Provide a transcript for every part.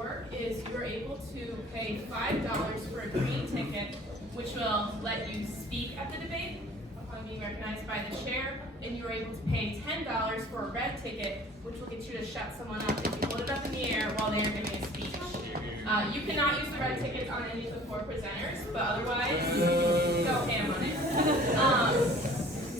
work is you're able to pay $5 for a green ticket, which will let you speak at the debate upon being recognized by the chair, and you're able to pay $10 for a red ticket, which will get you to shut someone up if you hold it up in the air while they are giving a speech. You cannot use the red tickets on any of the 4 presenters, but otherwise, go ham on it.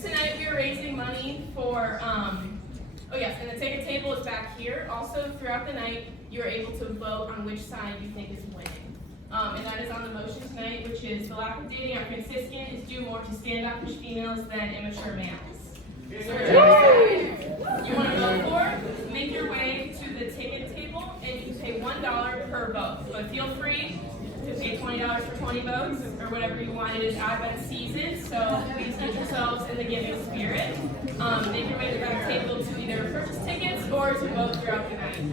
Tonight we are raising money for, oh yes, and the ticket table is back here. Also, throughout the night, you are able to vote on which side you think is winning. And that is on the motion tonight, which is the lack of dating at Franciscan is due more to standoffish females than immature males. So you want to vote for? Make your way to the ticket table, and you can pay $1 per vote. But feel free to pay $20 for 20 votes, or whatever you want. It is Advent season, so please get yourselves in the giving spirit. Make your way to the back table to either purchase tickets or to vote throughout the night.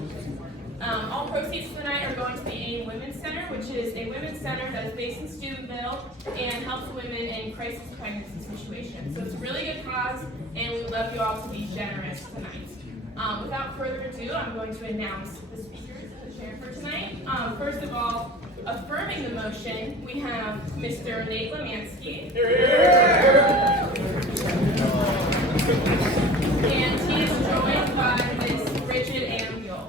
All proceeds tonight are going to the AIM Women's Center, which is a women's center that is based in Steubenville and helps women in crisis pregnancy situations. So it's a really good cause, and we would love you all to be generous tonight. Without further ado, I'm going to announce the speakers and the chair for tonight. First of all, affirming the motion, we have Mr. Nate Lemansky. And he is joined by Ms. Bridget Ambuel.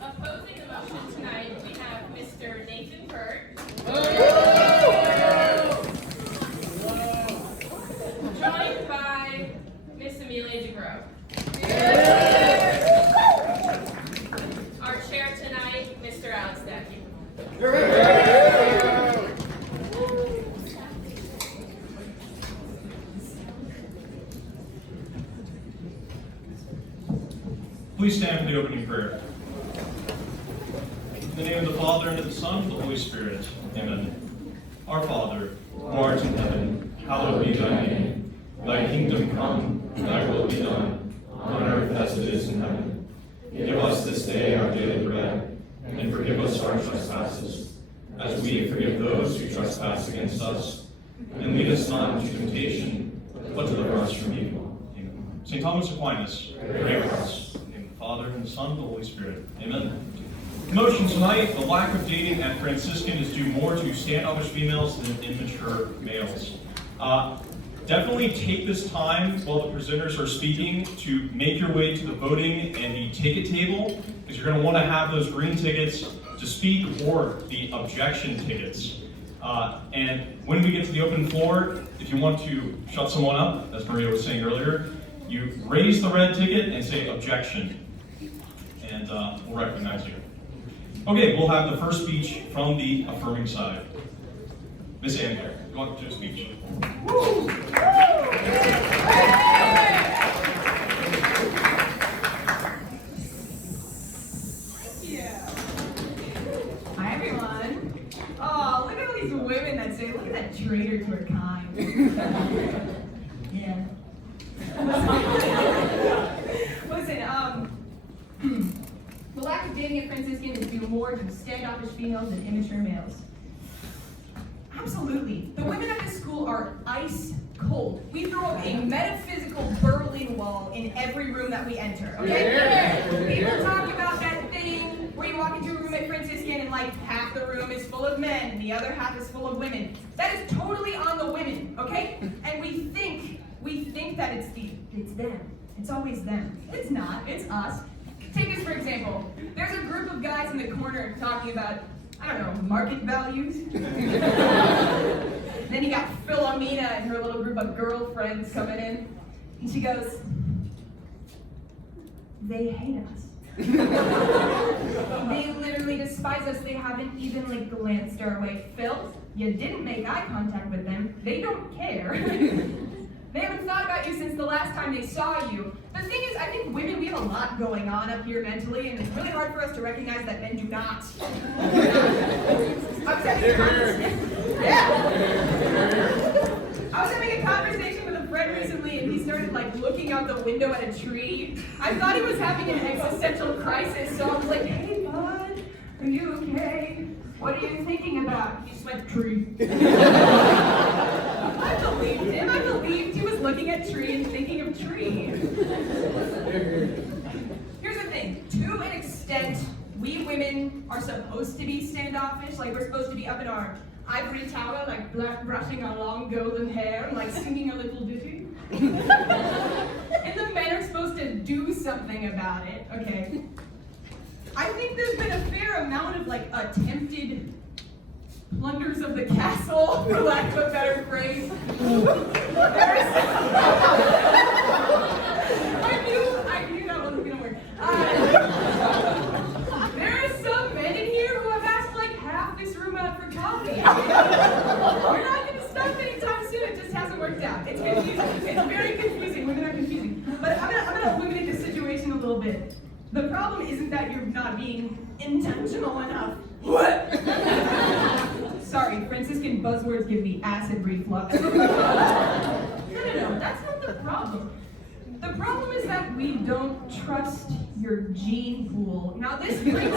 Opposing the motion tonight, we have Mr. Nathan Burt. Joined by Miss Amelia DeGroat. Our chair tonight, Mr. Alex Dackey. Please stand for the opening prayer. In the name of the Father, and of the Son, and of the Holy Spirit. Amen. Our Father, who art in heaven, hallowed be thy name. Thy kingdom come, thy will be done, on earth as it is in heaven. Give us this day our daily bread, and forgive us our trespasses, as we forgive those who trespass against us. And lead us not into temptation, but deliver us from evil. Amen. St. Thomas Aquinas, pray for us. In the name of the Father, and the Son, and the Holy Spirit. Amen. Motion tonight, the lack of dating at Franciscan is due more to standoffish females than immature males. Definitely take this time while the presenters are speaking to make your way to the voting and the ticket table, because you're going to want to have those green tickets to speak or the objection tickets. And when we get to the open floor, if you want to shut someone up, as Maria was saying earlier, you raise the red ticket and say objection, and we'll recognize you. Okay, we'll have the first speech from the affirming side. Miss Andrew, you want to do a speech? Woo! Yeah. Hi, everyone. Oh, look at all these women that say, look at that traitor to her kind. Yeah. Listen, the lack of dating at Franciscan is due more to standoffish females than immature males. Absolutely. The women at this school are ice cold. We throw up a metaphysical Berlin Wall in every room that we enter, okay? People talk about that thing where you walk into a room at Franciscan and like half the room is full of men and the other half is full of women. That is totally on the women, okay? And we think that it's them. It's always them. It's not, it's us. Take this for example. There's a group of guys in the corner talking about, I don't know, market values. Then you got Philomena and her little group of girlfriends coming in. And she goes, they hate us. They literally despise us. They haven't even like glanced our way. Phil, you didn't make eye contact with them. They don't care. They haven't thought about you since the last time they saw you. The thing is, I think women, we have a lot going on up here mentally, and it's really hard for us to recognize that men do not. I was having a conversation with a friend recently, and he started like looking out the window at a tree. I thought he was having an existential crisis, so I was like, hey bud, are you okay? What are you thinking about? He just went, tree. I believed him. I believed he was looking at tree and thinking of tree. Here's the thing, to an extent, we women are supposed to be standoffish, like we're supposed to be up in our ivory tower, like brushing our long golden hair, like singing a little ditty. And the men are supposed to do something about it, okay? I think there's been a fair amount of like attempted plunders of the castle, for lack of a better phrase. I knew that wasn't gonna work. There are some men in here who have asked like half this room out for coffee. We're not gonna stop anytime soon. It just hasn't worked out. It's confusing. It's very confusing. Women are confusing. But I'm gonna eliminate the situation a little bit. The problem isn't that you're not being intentional enough. What? Sorry, Franciscan buzzwords give me acid reflux. No, that's not the problem. The problem is that we don't trust your gene pool. Now this brings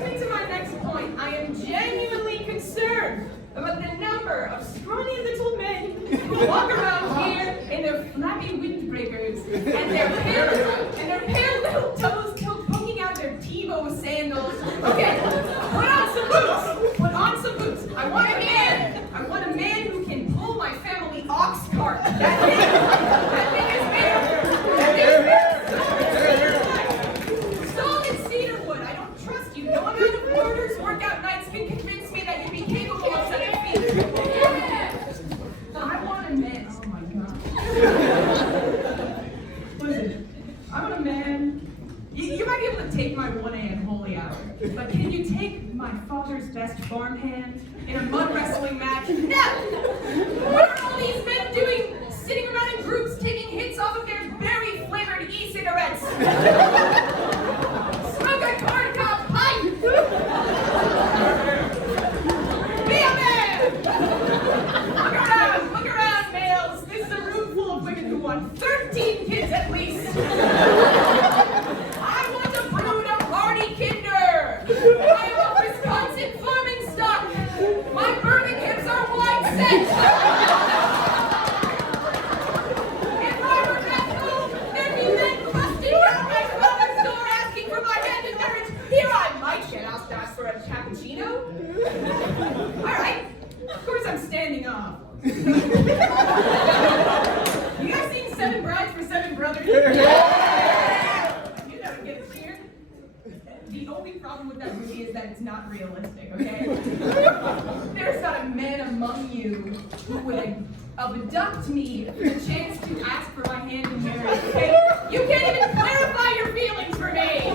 me to my next point. I am genuinely concerned about the number of scrawny little men who walk around here in their flappy windbreakers and their pale little toes poking out their TiVo sandals. Okay, put on some boots. Put on some boots. I want a man who can pull my family ox cart. That thing is big. Solid cedar wood. I don't trust you. No amount of quarters workout nights can convince me that you'd be capable of such a feat. I want a man. Oh my god. Listen, I want a man. You might be able to take my 1 a.m. holy hour, but can you take my father's best farmhand in a mud wrestling match? No! What are all these men doing, sitting around in groups, taking hits off of their berry-flavored e-cigarettes? Smoke a corncob pipe! Be a man! Look around, males. This is a room full of women who want 13 kids at least. I want Wisconsin farming stock. My Birminghams are wide set. If I were back home, there'd be men busting down my father's door asking for my hand in marriage. Here I might get asked to ask for a cappuccino. All right. Of course I'm standing off. You guys seen 7 Brides for 7 Brothers? You never get a cheer. The only problem with that movie is that it's not realistic, okay? There's not a man among you who would abduct me for the chance to ask for my hand in marriage, okay? You can't even clarify your feelings for me!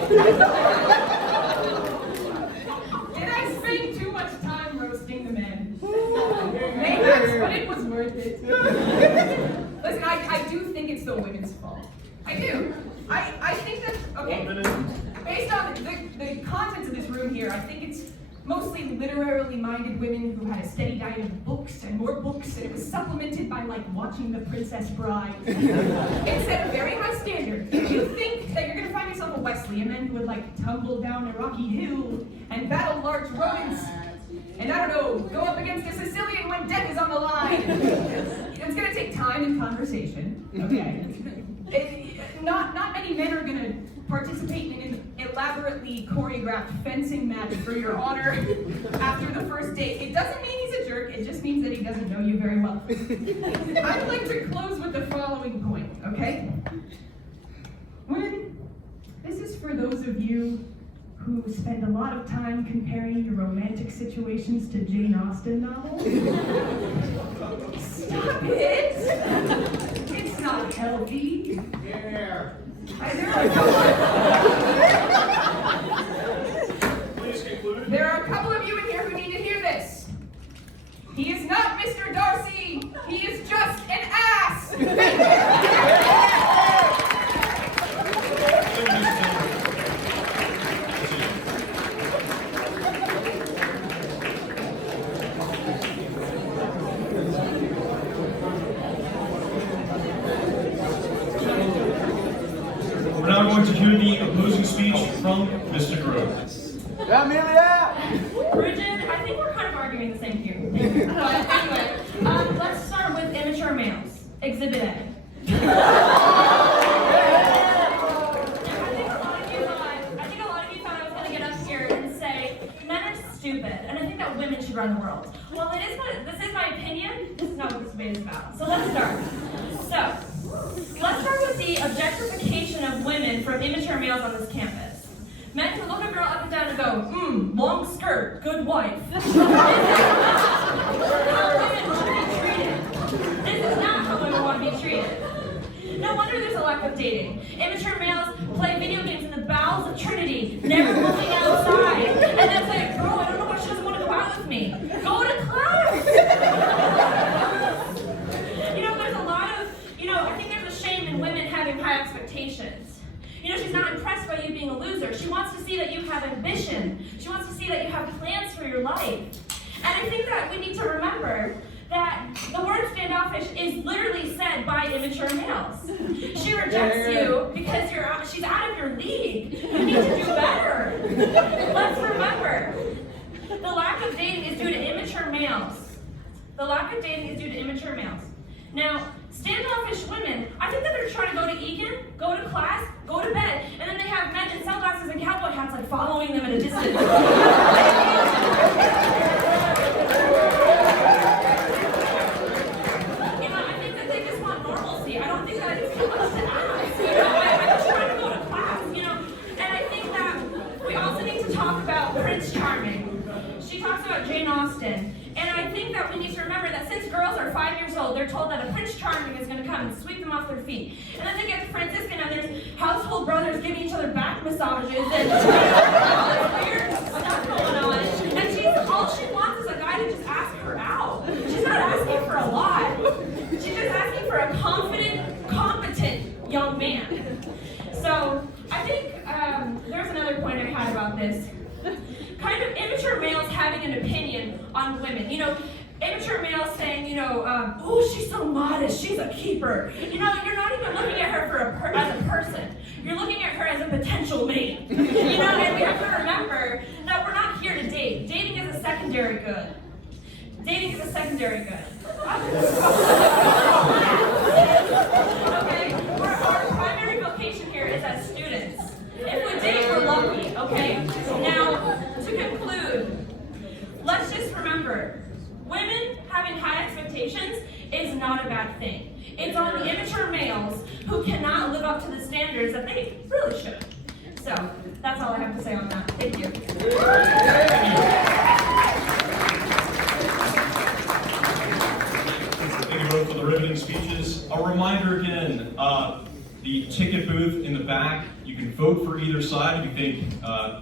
Did I spend too much time roasting the men? Maybe, but it was worth it. Listen, I do think it's the women's fault. I do. I think that, okay, based on the contents of this room here, I think it's mostly literarily minded women who had a steady diet of books and more books, and it was supplemented by like watching The Princess Bride. It set a very high standard. You think that you're gonna find yourself a Wesley, a man who would like tumble down a rocky hill and battle large rodents, and I don't know, go up against a Sicilian when death is on the line. It's gonna take time and conversation, okay? Not many men are gonna participate in an elaborately choreographed fencing match for your honor after the first date. It doesn't mean he's a jerk, it just means that he doesn't know you very well. I'd like to close with the following point, okay? Women, this is for those of you who spend a lot of time comparing your romantic situations to Jane Austen novels. Stop it! It's not healthy. There are a couple of you in here who need to hear this. He is not Mr. Darcy. He is just an ass. We're now going to hear the opposing speech from Mr. Grove. Bridget, I think we're kind of arguing the same here. But anyway, let's start with Immature Males. Exhibit A. I think a lot of you thought I was going to get up here and say, men are stupid, and I think that women should run the world. Well, this is my opinion. This is not what this debate is about. So let's start. Let's start with the objectification of women from immature males on this campus. Men can look a girl up and down and go, long skirt, good wife. This is not how women want to be treated. This is not how women want to be treated. No wonder there's a lack of dating. Immature males play video games in the bowels of Trinity, never moving outside. And then say, girl, I don't know why she doesn't want to go out with me. Go to class! There's a lot of, I think there's a shame in women having high expectations. She's not impressed by you being a loser. She wants to see that you have ambition. She wants to see that you have plans for your life. And I think that we need to remember that the word standoffish is literally said by immature males. She rejects you because she's out of your league. You need to do better. Let's remember, the lack of dating is due to immature males. The lack of dating is due to immature males. Now, standoffish women, I think that they're trying to go to Egan, go to class, go to bed, and then they have men in sunglasses and cowboy hats like following them at a distance. And I think that we need to remember that since girls are 5 years old, they're told that a Prince Charming is going to come and sweep them off their feet. And then they get to Franciscan and there's household brothers giving each other back massages and all this weird stuff going on. And all she wants is a guy to just ask her out. She's not asking for a lot. She's just asking for a confident, competent young man. So I think there's another point I had about this. Kind of immature males having an opinion on women. Immature males saying, oh, she's so modest, she's a keeper. You're not even looking at her as a person. You're looking at her as a potential mate. And we have to remember that we're not here to date. Dating is a secondary good. Dating is a secondary good. Okay? Our primary vocation here is as students. If we date, we're lucky, okay? Now, to conclude, let's just remember, women having high expectations is not a bad thing. It's on the immature males who cannot live up to the standards that they really should. So, that's all I have to say on that. Thank you. Thank you both for the riveting speeches. A reminder again, the ticket booth in the back, you can vote for either side if you think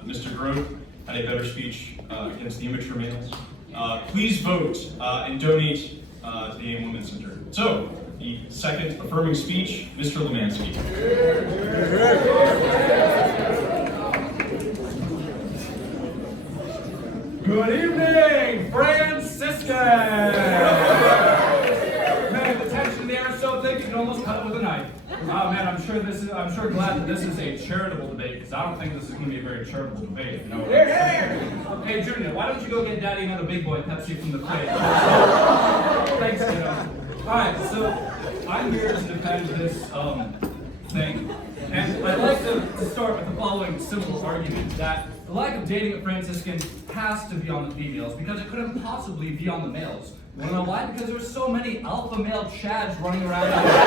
Mr. Grove had a better speech against the immature males. Please vote and donate to the AIM Women's Center. So, the second affirming speech, Mr. Lemansky. Good evening, Franciscan! Man, the tension in the air is so thick you can almost cut it with a knife. Oh man, I'm sure glad that this is a charitable debate, because I don't think this is going to be a very charitable debate. Hey Junior, why don't you go get Daddy another big boy Pepsi from the fridge? Thanks, kiddo. Alright, so I'm here to defend this thing, and I'd like to start with the following simple argument, that the lack of dating at Franciscan has to be on the females, because it couldn't possibly be on the males. You wanna know why? Because there's so many alpha male chads running around out there.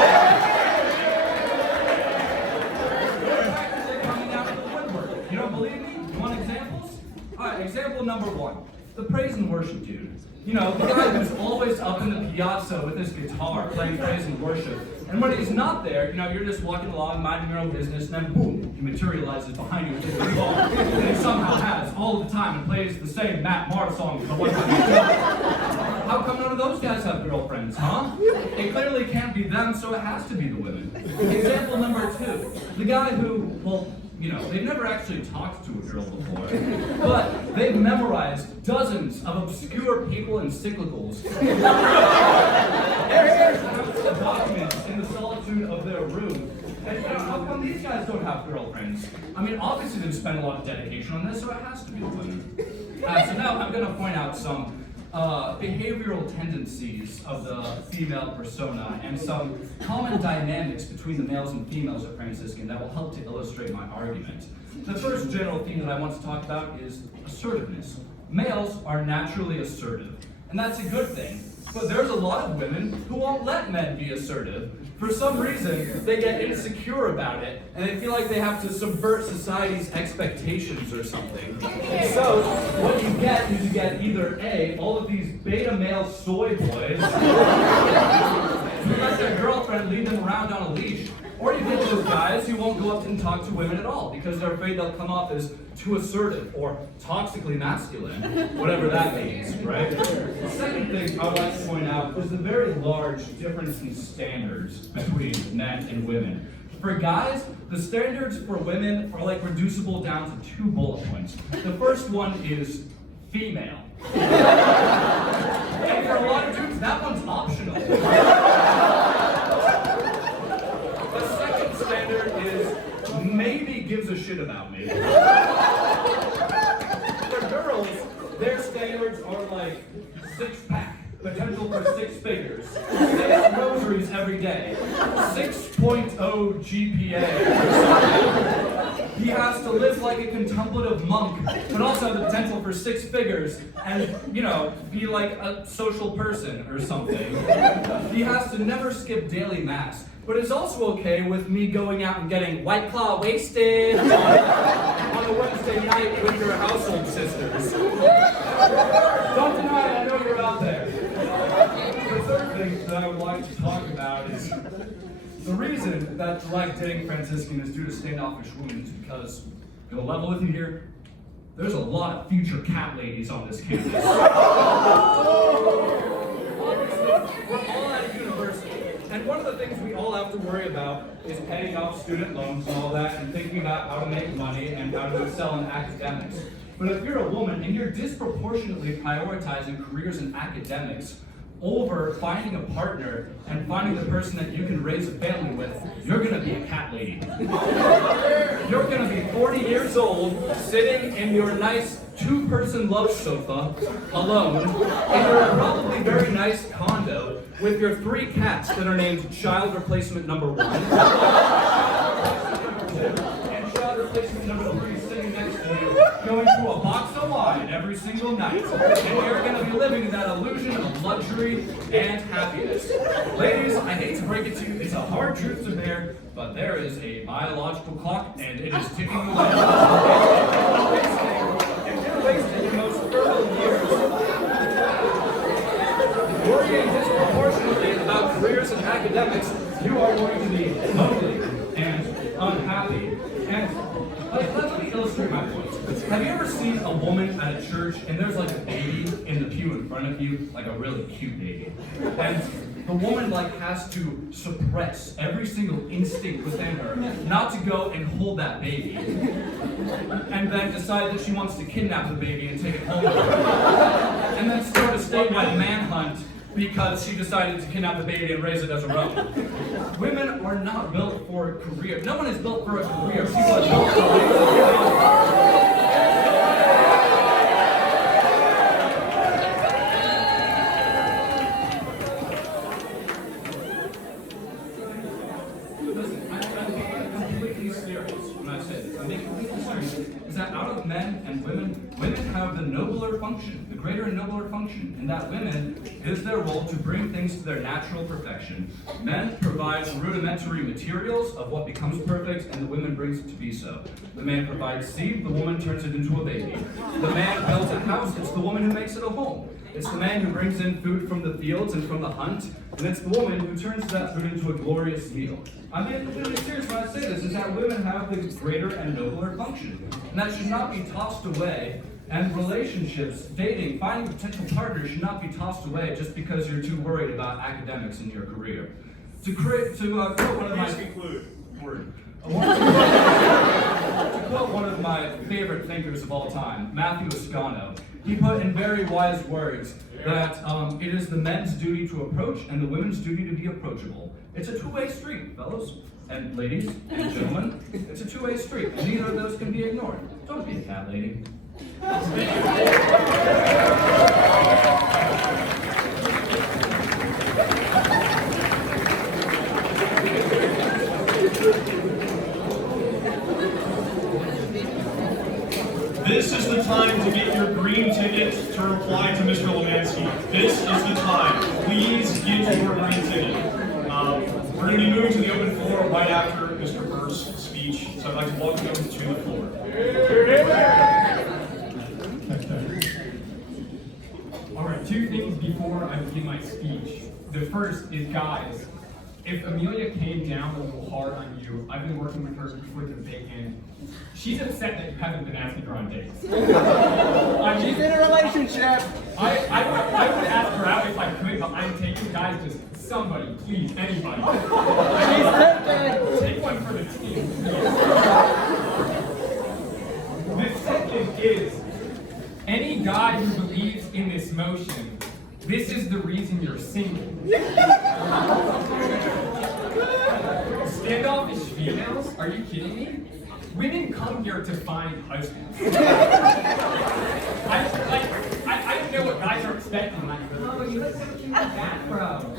Coming out of the woodwork. You don't believe me? You want examples? Alright, example number one. The praise and worship dude. The guy who's always up in the piazza with his guitar playing praise and worship. And when he's not there, you're just walking along, minding your own business, and then boom, he materializes behind you with his guitar. And he somehow has all the time and plays the same Matt Maher song for the one time. How come none of those guys have girlfriends, huh? It clearly can't be them, so it has to be the women. Example number two, the guy who, they've never actually talked to a girl before, but they've memorized dozens of obscure papal encyclicals. Documents in the solitude of their room. And how come these guys don't have girlfriends? Obviously they've spent a lot of dedication on this, so it has to be the women. So now I'm going to point out some behavioral tendencies of the female persona and some common dynamics between the males and females at Franciscan that will help to illustrate my argument. The first general theme that I want to talk about is assertiveness. Males are naturally assertive, and that's a good thing. But there's a lot of women who won't let men be assertive. For some reason, they get insecure about it, and they feel like they have to subvert society's expectations or something. So, what you get is you get either A, all of these beta male soy boys who let their girlfriend lead them around on a leash, or you get those guys who won't go up and talk to women at all because they're afraid they'll come off as too assertive or toxically masculine, whatever that means, right? The second thing I would like to point out is the very large difference in standards between men and women. For guys, the standards for women are like reducible down to 2 bullet points. The first one is female. And for a lot of dudes, that one's optional. The second standard is maybe gives a shit about me. For girls, their standards are like 6-pack, potential for 6 figures, 6 rosaries every day, 6.0 GPA. He has to live like a contemplative monk, but also have the potential for 6 figures and, be like a social person or something. He has to never skip daily mass. But it's also okay with me going out and getting White Claw wasted on a Wednesday night with your household sisters. Don't deny it, I know you're out there. The third thing that I would like to talk about is the reason that I like dating Franciscan is due to standoffish women is because, to level with you here, there's a lot of future cat ladies on this campus. Obviously, we're all at a university. And one of the things we all have to worry about is paying off student loans and all that and thinking about how to make money and how to excel in academics. But if you're a woman and you're disproportionately prioritizing careers in academics over finding a partner and finding the person that you can raise a family with, you're gonna be a cat lady. You're gonna be 40 years old, sitting in your nice 2-person love sofa, alone, in your probably very nice condo, with your 3 cats that are named child replacement number 1, and child replacement number 3 sitting next to you, going through a box of wine every single night. And you're going to be living in that illusion of luxury and happiness. Ladies, I hate to break it to you, it's a hard truth to bear, but there is a biological clock, and it is ticking away. If you're wasting your most fertile years worrying disproportionately about careers and academics, you are going to be lonely and unhappy. And let me illustrate my point. Have you ever seen a woman at a church and there's like a baby in the pew in front of you, like a really cute baby, and the woman has to suppress every single instinct within her not to go and hold that baby, and then decide that she wants to kidnap the baby and take it home with her, and then start a statewide manhunt because she decided to kidnap the baby and raise it as her own. Women are not built for a career. No one is built for a career. People are built for a Listen, I'm being completely serious when I say this. I'm being completely serious. Is that out of men and women have the nobler function, the greater and nobler function, in that women, it is their role to bring things to their natural perfection. Men provide rudimentary materials of what becomes perfect, and the woman brings it to be so. The man provides seed, the woman turns it into a baby. The man builds a house, it's the woman who makes it a home. It's the man who brings in food from the fields and from the hunt, and it's the woman who turns that food into a glorious meal. I'm being completely serious when I say this, is that women have the greater and nobler function. And that should not be tossed away, and relationships, dating, finding a potential partner should not be tossed away just because you're too worried about academics in your career. To quote one of my... Word. To quote one of my favorite thinkers of all time, Matthew Ascano, he put in very wise words that it is the men's duty to approach and the women's duty to be approachable. It's a 2-way street, fellas and ladies and gentlemen. It's a 2-way street, and neither of those can be ignored. Don't be a cat lady. minute to reply to Mr. Lemansky. This is the time. Please get your green ticket. We're going to be moving to the open floor right after Mr. Burr's speech, so I'd like to welcome him to the floor. All right, two things before I begin my speech. The first is, guys, if Amelia came down a little hard on you, I've been working with her with the bacon. She's upset that you haven't been asking her on dates. She's in a relationship. I would ask her out if I could, but I'm taking, guys, just somebody, please, anybody. She's tempted. Take one for the team, please. The second is, any guy who believes in this motion, this is the reason you're single. Standoffish females? Are you kidding me? Women come here to find husbands. I don't know what guys are expecting. Like, oh, you look so cute in the background.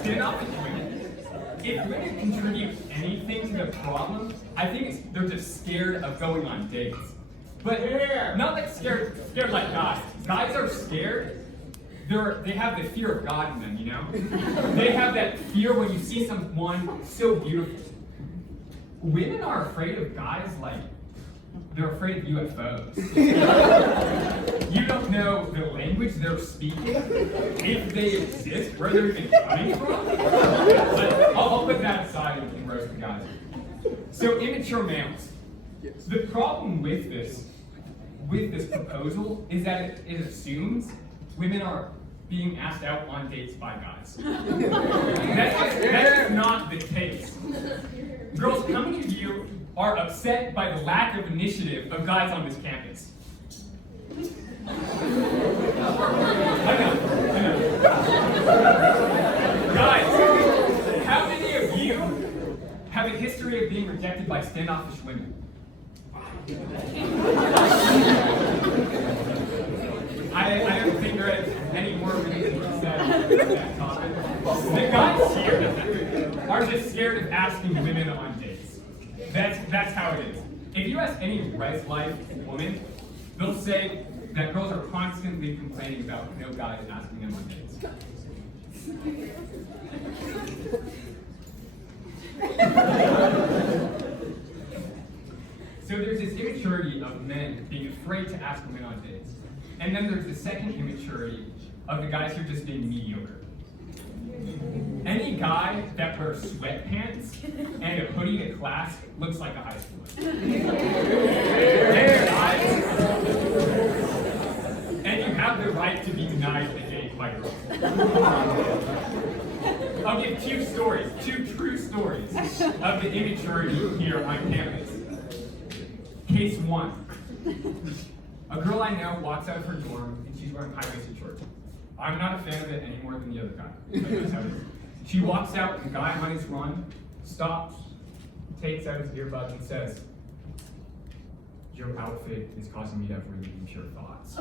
Standoffish women. If women contribute anything to the problem, I think they're just scared of going on dates. But not like scared like guys. Guys are scared. They have the fear of God in them, you know? They have that fear when you see someone so beautiful. Women are afraid of guys like they're afraid of UFOs. You don't know the language they're speaking, if they exist, where they're even coming from. But I'll put that aside and roast the guys. So, immature males. The problem with this proposal is that it assumes women are being asked out on dates by guys. That's not the case. Girls, how many of you are upset by the lack of initiative of guys on this campus? I know. Guys, how many of you have a history of being rejected by standoffish women? I don't think there is any more we need to say on that topic. The guys here are just scared of asking women on dates. That's how it is. If you ask any res life woman, they'll say that girls are constantly complaining about no guys asking them on dates. So there's this immaturity of men being afraid to ask women on dates. And then there's the second immaturity of the guys who are just being mediocre. Any guy that wears sweatpants and a hoodie to class looks like a high schooler. And you have the right to be denied a date by girls. I'll give two true stories of the immaturity here on campus. Case one. A girl I know walks out of her dorm and she's wearing high-waisted shorts. I'm not a fan of it any more than the other guy. That's how it is. She walks out, the guy on his run stops, takes out his earbuds and says, "Your outfit is causing me to have really impure thoughts."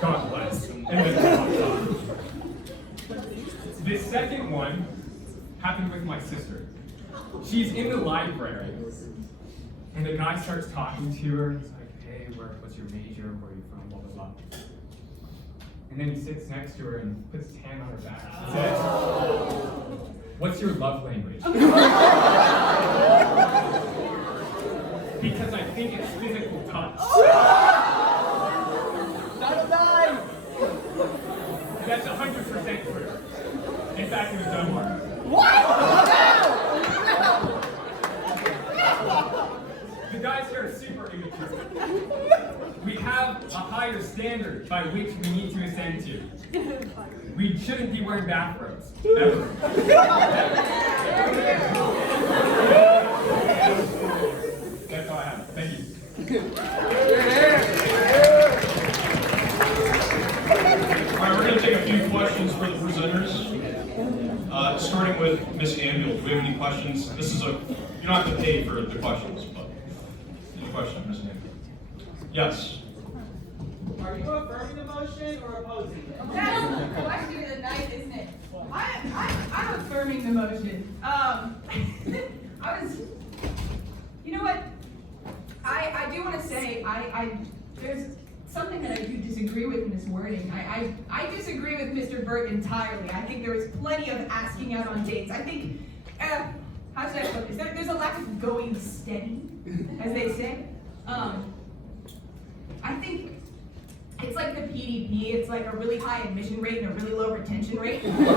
God bless. And then walks off. The second one happened with my sister. She's in the library, and the guy starts talking to her. He's like, "Hey, what's your major? Where are you from? Blah, blah, blah." And then he sits next to her and puts his hand on her back and says, "What's your love language?" Because I think it's physical touch. That's 100% true. In fact, it was done more. The guys here are super immature. We have a higher standard by which we need to ascend to. We shouldn't be wearing bathrobes. Ever. That's all I have. Thank you. All right, we're going to take a few questions for the presenters. Starting with Ms. Anvil. Do we have any questions? You don't have to pay for the questions, but any question, Ms. Anvil? Yes. Are you affirming the motion or opposing it? That's the question of the night, isn't it? I'm affirming the motion. You know what? I I do want to say, there's something that I do disagree with in this wording. I disagree with Mr. Burt entirely. I think there is plenty of asking out on dates. I think, how should I put this? There's a lack of going steady, as they say. I think it's like the PDP. It's like a really high admission rate and a really low retention rate. And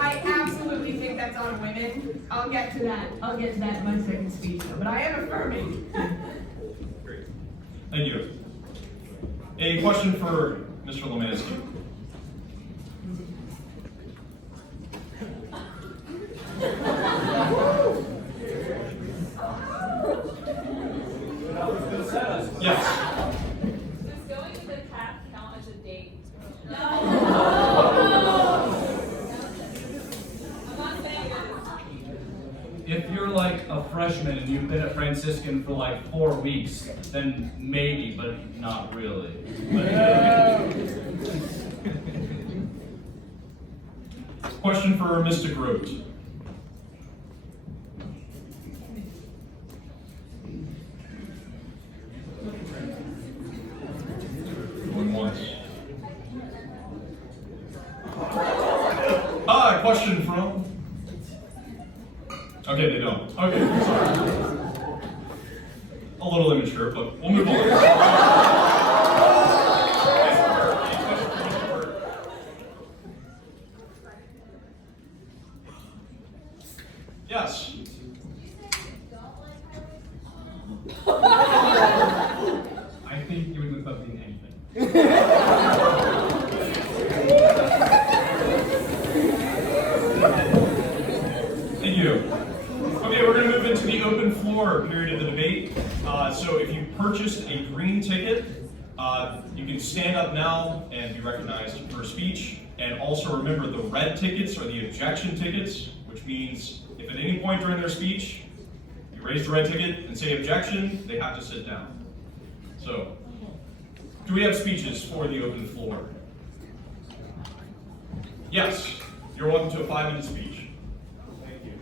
I absolutely think that's on women. I'll get to that in my second speech, though. But I am affirming. Great. Thank you. A question for Mr. Lemansky. Yes. Does going to the tap count as a date? No. I'm not saying it. If you're like a freshman and you've been at Franciscan for like 4 weeks, then maybe, but not really. Question for Mr. Grote. Going once. Question from? Okay, they don't. Okay, sorry. A little immature, but we'll move on. Yes. I think you would live up being anything. Thank you. Okay, we're going to move into the open floor period of the debate. So if you purchased a green ticket, you can stand up now and be recognized for speech. And also remember, the red tickets are the objection tickets, which means if at any point during their speech you raise the red ticket and say objection, they have to sit down. So, do we have speeches for the open floor? Yes, you're welcome to a 5-minute speech. Thank you.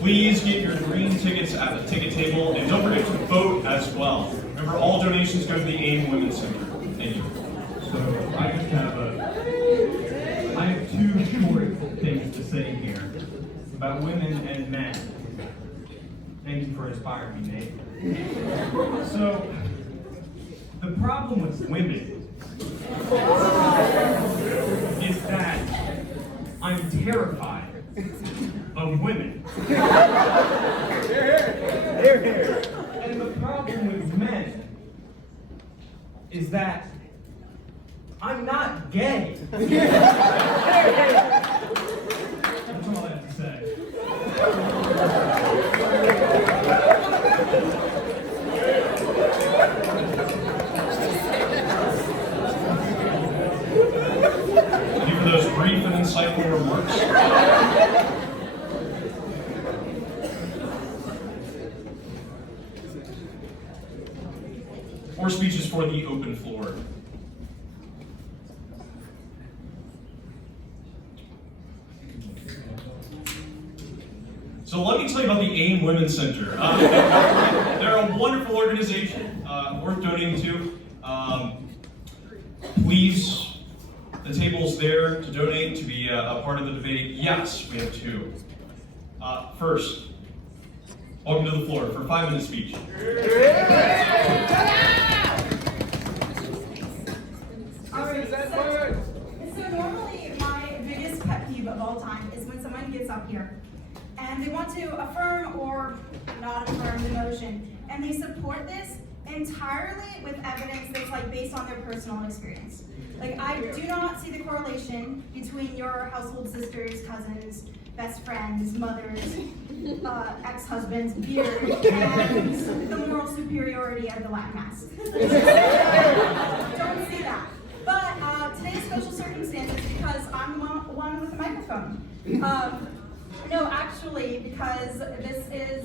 Please get your green tickets at the ticket table, and don't forget to vote as well. Remember, all donations go to the AIM Women's Center. Thank you. So I just have I have 2 short things to say here about women and men. Thank you for inspiring me, Nate. So the problem with women is that I'm terrified of women. And the problem with men is that I'm not gay. That's all I have to say. Thank you for those brief and insightful remarks. More speeches for the open floor. So let me tell you about the AIM Women's Center. They're a wonderful organization, worth donating to. Please, the table's there to donate, to be a part of the debate. Yes, we have 2. First, welcome to the floor for a 5-minute speech. So normally my biggest pet peeve of all time is when someone gets up here and they want to affirm or not affirm the motion, and they support this entirely with evidence that's like based on their personal experience. Like, I do not see the correlation between your household sisters, cousins, best friends, mothers, ex-husbands, beard, and the moral superiority of the Latin Mass. Don't see that. But today's special circumstances because I'm the one with the microphone. No, actually, because this is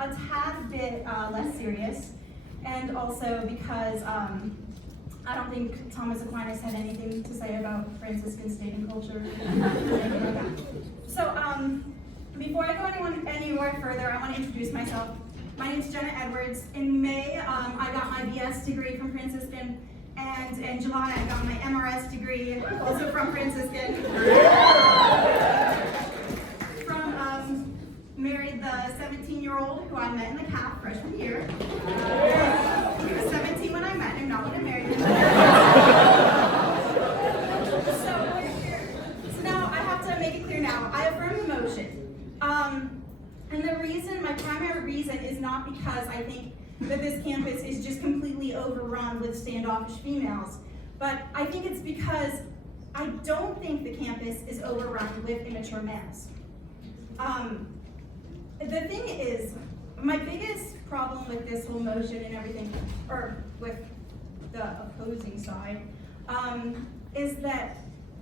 a tad bit less serious, and also because I don't think Thomas Aquinas had anything to say about Franciscan state and culture. myself. My name is Jenna Edwards. In May, I got my BS degree from Franciscan, and in July, I got my MRS degree, also from Franciscan. Married the 17-year-old who I met in the CAF freshman year. He was 17 when I met him, not when I married him. So now I have to make it clear now. I affirm the motion. And the reason, my primary reason, is not because I think that this campus is just completely overrun with standoffish females, but I think it's because I don't think the campus is overrun with immature males. The thing is, my biggest problem with this whole motion and everything, or with the opposing side, is that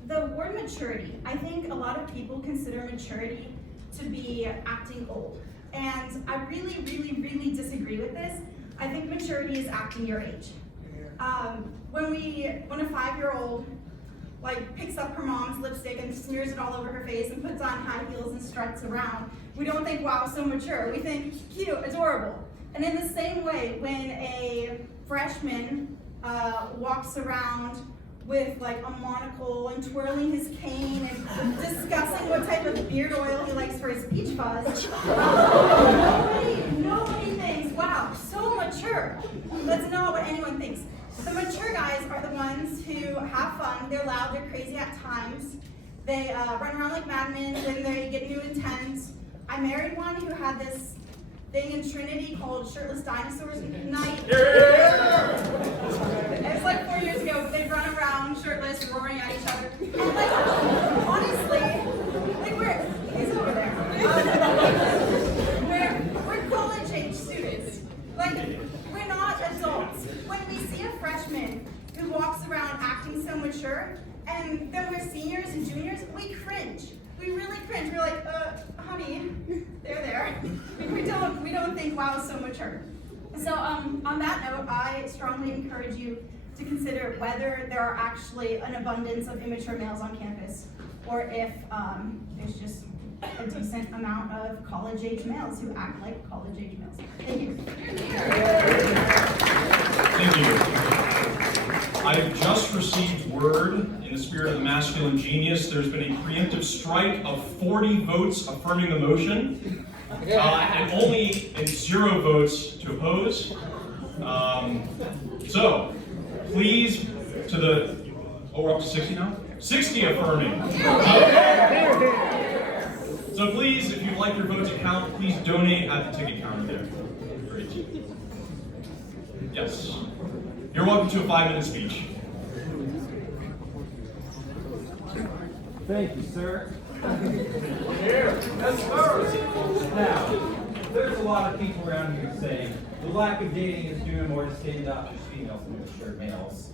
the word maturity, I think a lot of people consider maturity to be acting old. And I really, really, really disagree with this. I think maturity is acting your age. When a 5-year-old picks up her mom's lipstick and smears it all over her face and puts on high heels and struts around, we don't think, wow, so mature. We think, cute, adorable. And in the same way, when a freshman walks around with a monocle and twirling his cane and discussing what type of beard oil he likes for his peach fuzz, nobody thinks, wow, so mature. That's not what anyone thinks. The mature guys are the ones who have fun. They're loud, they're crazy at times. They run around like madmen when they get new intense. I married one who had this thing in Trinity called Shirtless Dinosaurs Night. It was 4 years ago, but they'd run around shirtless, roaring at each other. And honestly, he's over there. We're college-age students. We're not adults. When we see a freshman who walks around acting so mature, and then we're seniors and juniors, we cringe. We really cringe. We're like, honey, they're there. We don't think, wow, so mature. So on that note, I strongly encourage you to consider whether there are actually an abundance of immature males on campus, or if there's just a decent amount of college-age males who act like college-age males. Thank you. Thank you. I've just received word, in the spirit of the masculine genius, there's been a preemptive strike of 40 votes affirming the motion, and only 0 votes to oppose. So, please, we're up to 60 now? 60 affirming. So please, if you'd like your vote to count, please donate at the ticket counter there. Great. Yes. You're welcome to a 5-minute speech. Thank you, sir. That's first. Now, there's a lot of people around here saying the lack of dating is doing more to standoffish females than mature males.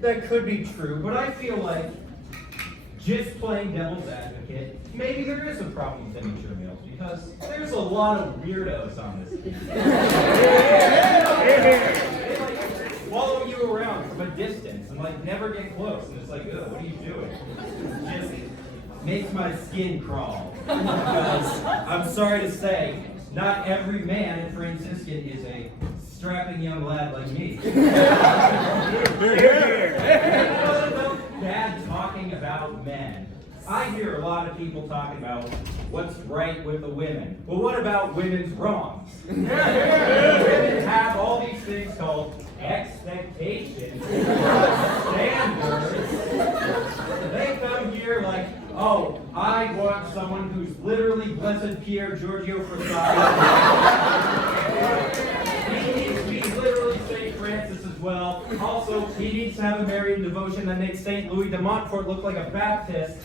That could be true, but I feel like, just playing devil's advocate, maybe there is a problem with immature males because there's a lot of weirdos on this team. They follow you around from a distance and never get close, and it's ugh, what are you doing? It just makes my skin crawl. Because I'm sorry to say, not every man in Franciscan is a strapping young lad like me. Bad talking about men. I hear a lot of people talking about what's right with the women. Well, what about women's wrongs? Women have all these things called expectations, standards. They come here oh, I want someone who's literally Blessed Pierre Giorgio Frassati. He needs to be literally St. Francis as well. Also, he needs to have a Marian devotion that makes St. Louis de Montfort look like a Baptist.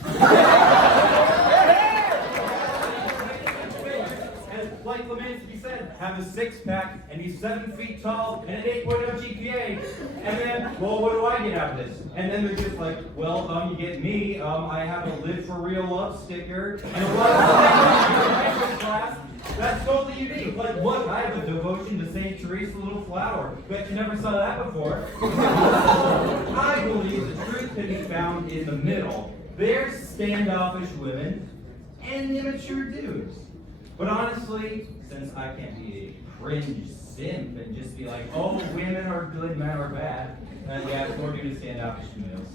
And like Lemansky said, have a 6-pack, and he's 7 feet tall, and an 8.0 GPA. And then, well, what do I get out of this? And then they're just well, you get me. I have a Live for Real Love sticker, and a lot of class. That's totally unique. What? I have a devotion to St. Teresa Little Flower. Bet you never saw that before. I believe the truth can be found in the middle. There's standoffish women and immature dudes. But honestly, since I can't be a cringe simp and just be like, oh, women are good, men are bad, yeah, we're going to Standoffish Females.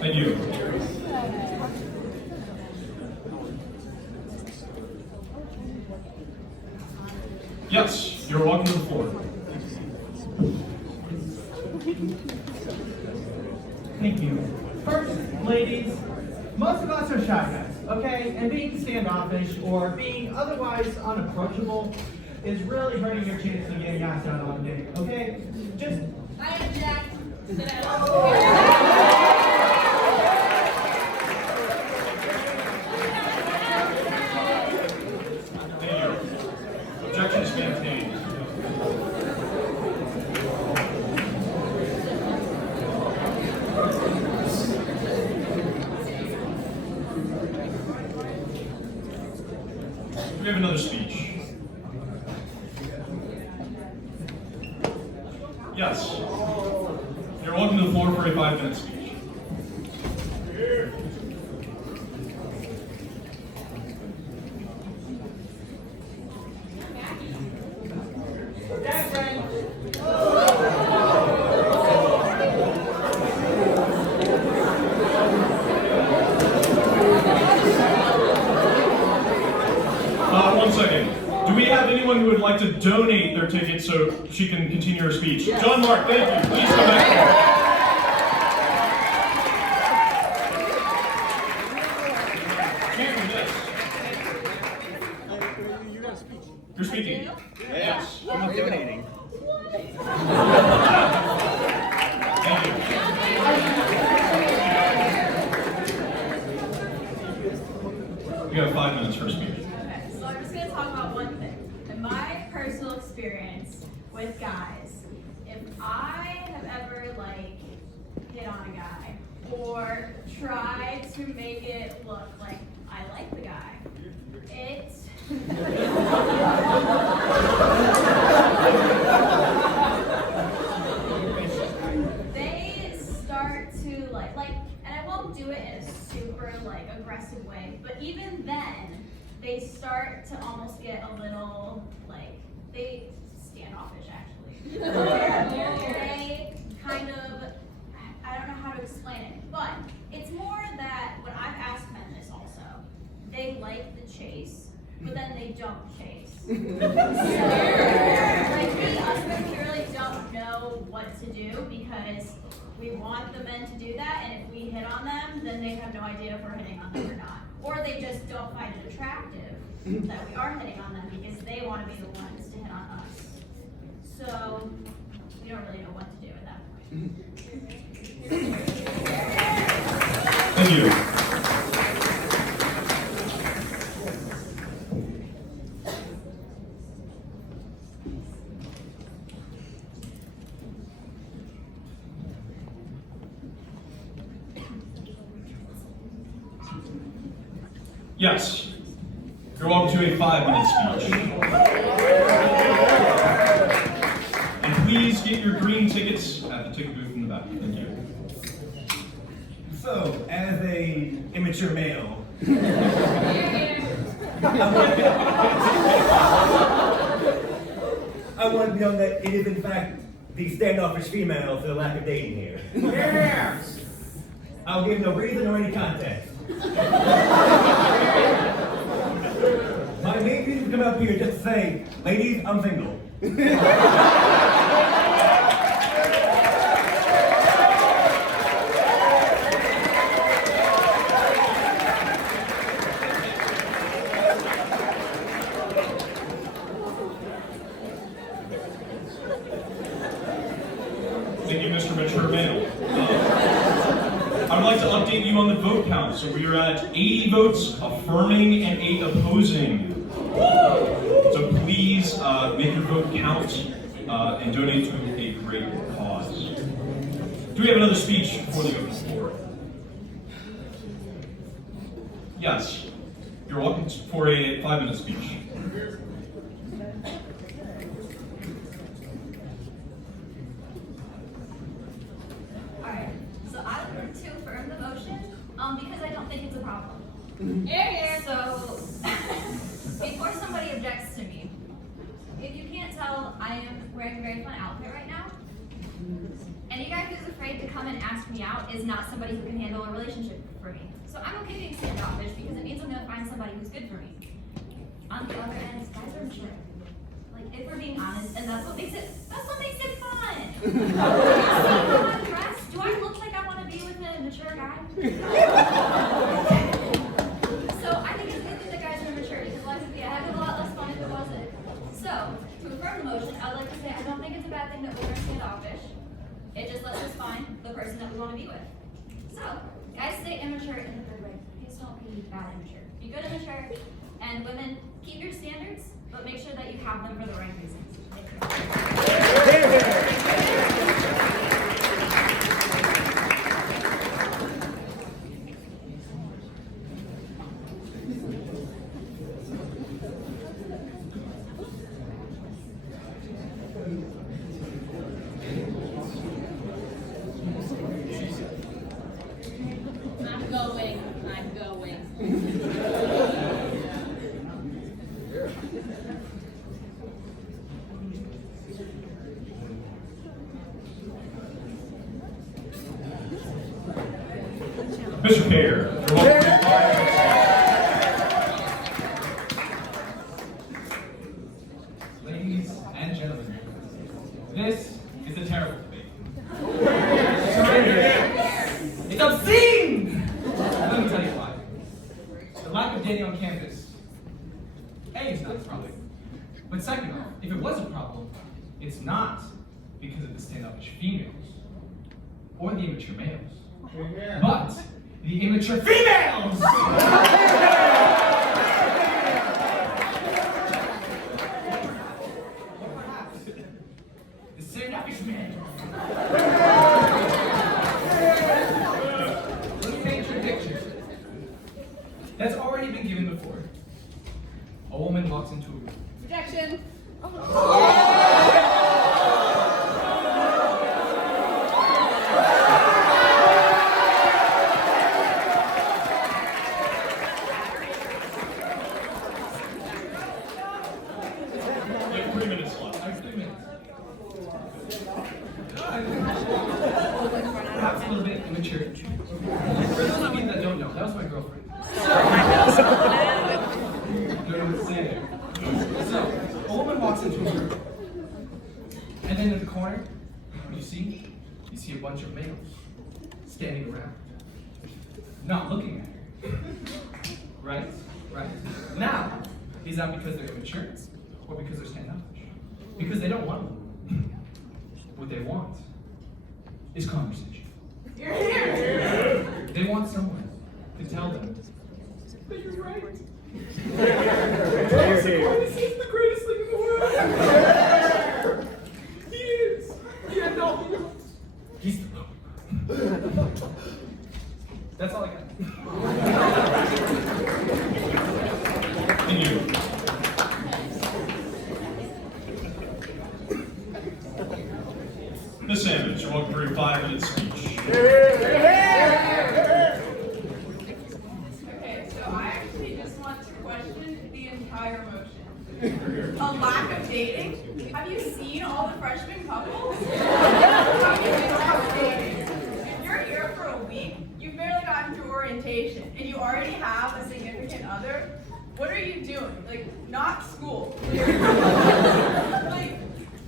Thank you. Yes, you're welcome to the floor. Thank you. First, ladies, most of us are shy guys, okay? And being standoffish or being otherwise unapproachable is really hurting your chances of getting asked out on a date, okay? Just I object. Sit down. Thank you. Objections maintained. We have another speech. Yes. You're welcome to the floor for a 5-minute speech. Dad, friend. One second. Do we have anyone who would like to donate their ticket so she can continue her speech? Yes. John Mark, thank you. Please come back here. You're speaking. Yes. I'm not donating. Thank you. We have 5 minutes for a speech. Okay, so I'm just going to talk about one thing. In my personal experience with guys, if I have ever, hit on a guy or tried to make it look like I like the guy, they start to and I won't do it in a super aggressive way, but even then they start to almost get a little they standoffish actually. They kind of, I don't know how to explain it, but it's more that when I've asked men this also, they like the chase, but then they don't chase. So, me, us men, we really don't know what to do because we want the men to do that, and if we hit on them, then they have no idea if we're hitting on them or not. Or they just don't find it attractive that we are hitting on them because they want to be the ones to hit on us. So, we don't really know what to do at that point. Thank you. Yes. You're welcome to a 5-minute speech. And please get your green tickets at the ticket booth in the back. Thank you. So, as a immature male, I want to know that it is in fact the standoffish females that lack of dating here. Yeah. I'll give no reason or any context. My main reason to come up here just to say, ladies, I'm single. Thank you, Mr. Mature Male. I would like to update you on the vote count. So we are at 80 votes affirming and 8 opposing. So please make your vote count and donate to a great cause. Do we have another speech before the open floor? Yes. You're welcome for a 5-minute speech. I am wearing a very fun outfit right now. Any guy who's afraid to come and ask me out is not somebody who can handle a relationship for me. So I'm okay being standoffish because it means I'm gonna find somebody who's good for me. On the other end, guys are mature. Like, if we're being honest, and that's what makes it fun. Do I look like I want to be with a mature guy? So I think it's good that guys are mature because life would be a heck of a lot less fun if it wasn't. So, to affirm the motion, I'd like to say I don't think it's a bad thing that women are standoffish. It just lets us find the person that we want to be with. So, guys, stay immature in the third way. Please don't be bad immature. Be good immature, and women, keep your standards, but make sure that you have them for the right reasons. I'm going. Mr. Mayor, you're welcome. Ladies and gentlemen, this is a terrible debate. It's obscene! Let me tell you why. The lack of dating on campus, A, is not a problem. But second off, if it was a problem, it's not because of the standoffish females or the immature males, but the immature females! The standoffish men. Let's paint your picture. That's already been given before. A woman walks into a room. Objection. You have 3 minutes left. I have 3 minutes. Perhaps a little bit immature. For those of you that don't know, that was my girlfriend. Don't know what to say there. So, a woman walks into a room. And then in the corner, what do you see? You see a bunch of males standing around, not looking at her. Right? Right. Now, is that because they're immature or because they're standoffish? Because they don't want one. What they want is conversation. They want someone to tell them that you're right. This is the greatest thing in the world. He is. He had nothing else. He's the Pope. That's all I got. And you. Miss Sanders, you're welcome for your 5-minute speech. Okay, so I actually just want to question the entire motion. A lack of dating? Have you seen all the freshman couples? How do you lack of dating? If you're here for a week, you've barely gotten through orientation, and you already have a significant other. What are you doing? Like, not school. Like,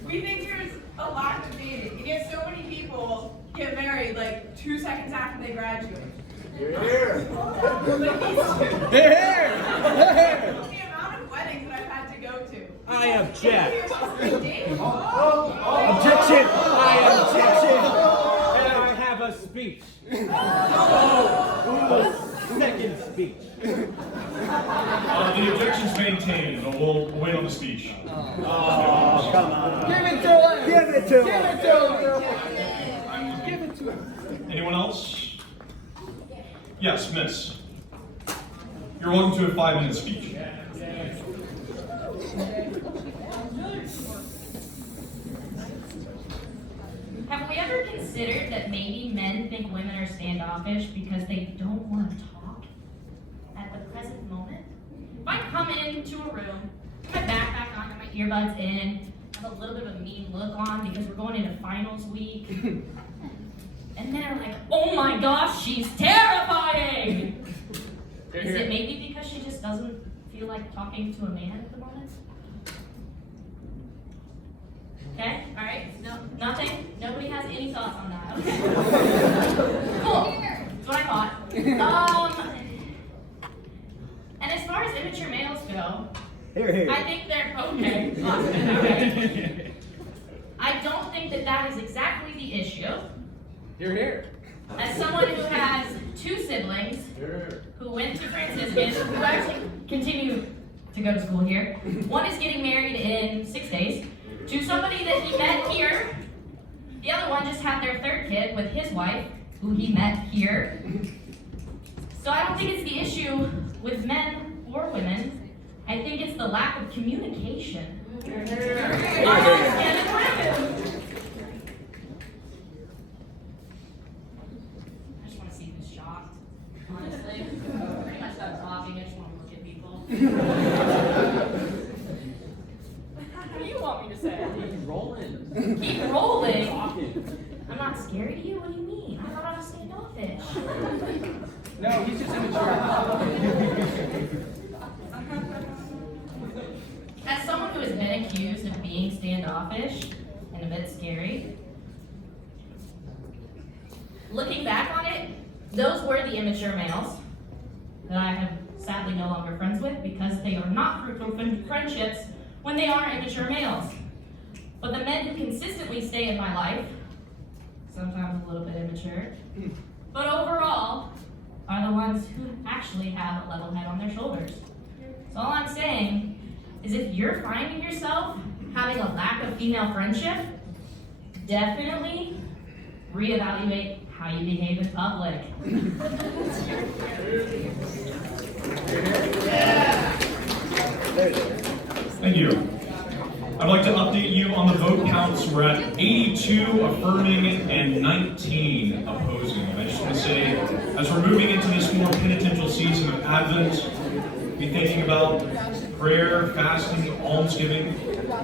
we think there's a lack of dating. And yet so many people get married like 2 seconds after they graduate. You're here. Like these two. The amount of weddings that I've had to go to. I object. You're supposed to be dating. Objection! I objection! And I have a speech. Second speech. The objection's maintained, but we'll wait on the speech. Oh, come on. Give it to him! Give it to him! Give it to him! Give it to him! Anyone else? Yes, miss. You're welcome to a 5-minute speech. Have we ever considered that maybe men think women are standoffish because they don't want to talk at the present moment? If I come into a room, put my backpack on and my earbuds in, have a little bit of a mean look on because we're going into finals week. And then are like, oh my gosh, she's terrifying! Is it maybe because she just doesn't feel like talking to a man at the moment? Okay, alright, no, nothing? Nobody has any thoughts on that, okay. Cool, that's what I thought. And as far as immature males go, I think they're, okay, awesome, alright. I don't think that that is exactly the issue. Here. As someone who has 2 siblings who went to Franciscan, who actually continue to go to school here, one is getting married in 6 days to somebody that he met here. The other one just had their 3rd kid with his wife, who he met here. So I don't think it's the issue with men or women. I think it's the lack of communication amongst men and women. I just want to see who's shocked, honestly. Pretty much stop talking, I just want to look at people. What do you want me to say? Keep rolling. Keep rolling? Talking. I'm not scared of you? What do you mean? I thought I was standoffish. No, he's just immature. As someone who has been accused of being standoffish and a bit scary, looking back on it, those were the immature males that I have sadly no longer friends with because they are not fruitful friendships when they are immature males. But the men who consistently stay in my life, sometimes a little bit immature, but overall are the ones who actually have a level head on their shoulders. So all I'm saying is if you're finding yourself having a lack of female friendship, definitely reevaluate how you behave in public. Thank you. I'd like to update you on the vote counts. We're at 82 affirming and 19 opposing. I just want to say, as we're moving into this more penitential season of Advent, be thinking about prayer, fasting, almsgiving.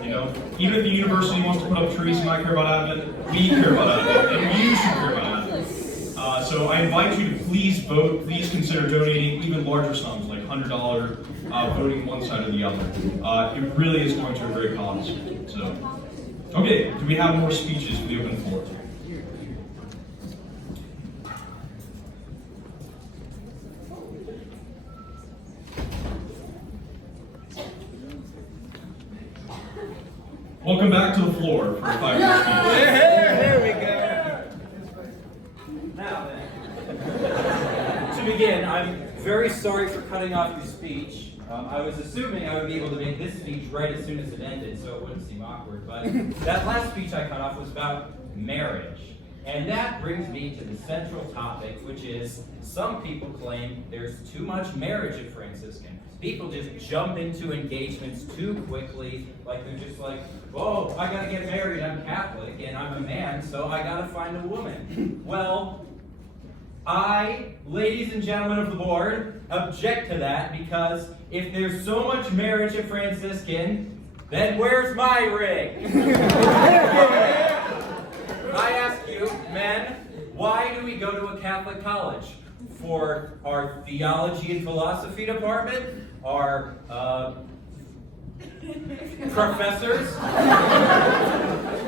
You know, even if the university wants to put up trees and not care about Advent, we care about Advent, and you should care about Advent. So I invite you to please vote. Please consider donating even larger sums, like $100, voting one side or the other. It really is going to a great cause. So, okay, do we have more speeches for the open floor? Welcome back to the floor for a 5-minute speech. There we go. Now then, to begin, I'm very sorry for cutting off your speech. I was assuming I would be able to make this speech right as soon as it ended, so it wouldn't seem awkward. But that last speech I cut off was about marriage. And that brings me to the central topic, which is some people claim there's too much marriage at Franciscan. People just jump into engagements too quickly, like they're just like, oh, I gotta get married, I'm Catholic, and I'm a man, so I gotta find a woman. Well, I, ladies and gentlemen of the board, object to that because if there's so much marriage at Franciscan, then where's my ring? I ask you, men, why do we go to a Catholic college? For our theology and philosophy department? Our professors?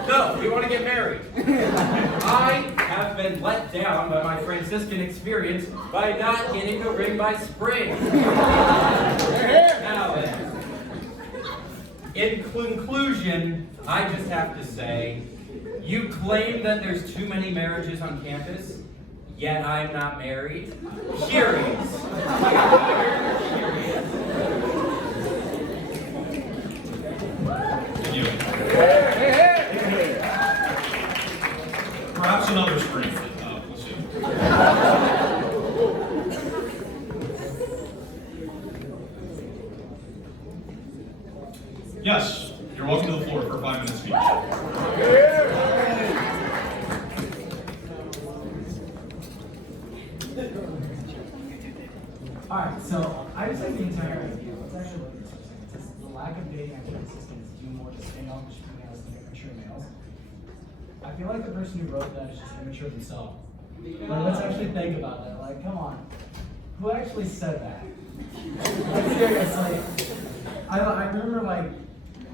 No, we want to get married. I have been let down by my Franciscan experience by not getting a ring by spring. Now then, in conclusion, I just have to say, you claim that there's too many marriages on campus, yet I'm not married? Curious. Thank you. Perhaps another screen. We'll see. Yes, you're welcome to the floor for a 5-minute speech. Alright, so I just like the entire idea. Let's actually look at this. The lack of dating at Franciscan is due more to standoffish females I feel like the person who wrote that is just immature himself. Like, let's actually think about that. Like, come on. Who actually said that? Like, seriously. I remember, like,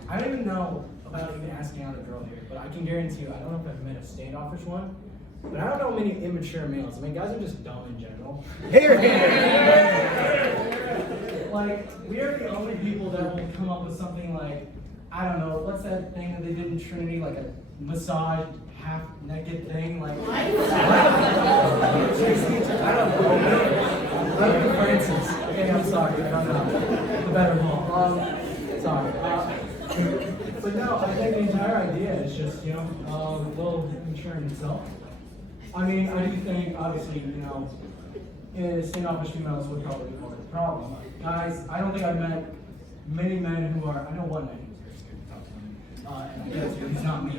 I don't even know about even asking out a girl here, but I can guarantee you, I don't know if I've met a standoffish one, but I don't know many immature males. I mean, guys are just dumb in general. Like, we are the only people that will come up with something like, I don't know, what's that thing that they did in Trinity, like a massage half-naked thing, like, I don't know. I'm Francis. Okay, I'm sorry, I don't know. The better one. Sorry. But no, I think the entire idea is just, you know, a little immature in itself. I mean, I do think, obviously, you know, standoffish females would probably be more of the problem. Guys, I don't think I've met many men who are, I know one man who's very scared to talk to women, and I guess he's not me.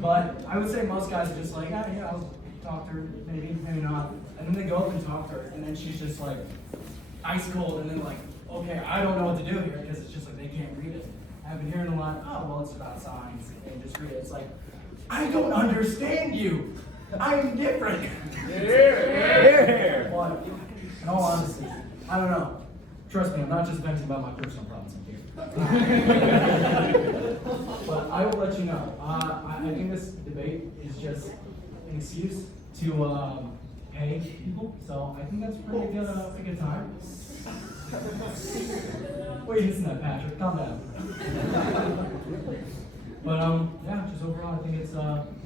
But I would say most guys are just like, yeah, I'll talk to her, maybe, maybe not. And then they go up and talk to her, and then she's just like, ice cold, and then like, okay, I don't know what to do here, because it's just like, they can't read it. I've been hearing a lot, oh, well, it's about signs, and just read it. It's like, I don't understand you. I am different. But in all honesty, I don't know. Trust me, I'm not just venting about my personal problems in here. But I will let you know. I think this debate is just an excuse to pay people. So I think that's pretty good, a good time. Wait, isn't that Patrick? Calm down. But yeah, just overall, I think it's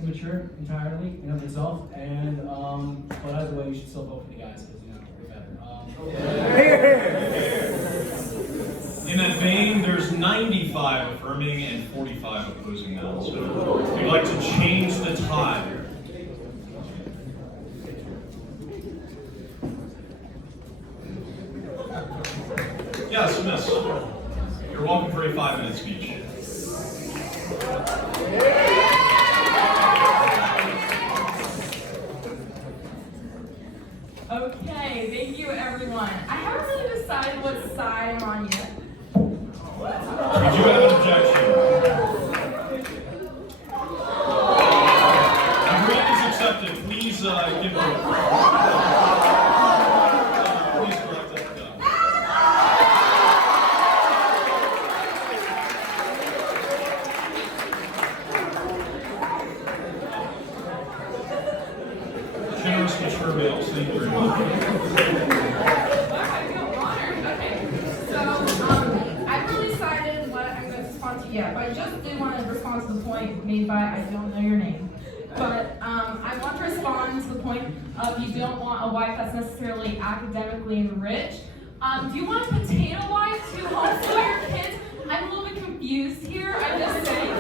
immature entirely in of itself. And but either way, you should still vote for the guys because you know we're better. In that vein, there's 95 affirming and 45 opposing now. So if you'd like to change the tide. Yes, miss. You're welcome for a 5-minute speech. Okay, thank you everyone. I haven't really decided what side I'm on yet. We do have an objection. Agreement is accepted. Please give please correct that. Generous, mature males. Thank you very much. I feel honored. Okay, so I haven't really decided what I'm going to respond to yet, but I just do want to respond to the point made by I don't know your name. But I want to respond to the point of you don't want a wife that's necessarily academically enriched. Do you want a potato wife to homeschool your kids? I'm a little bit confused here. I'm just saying. I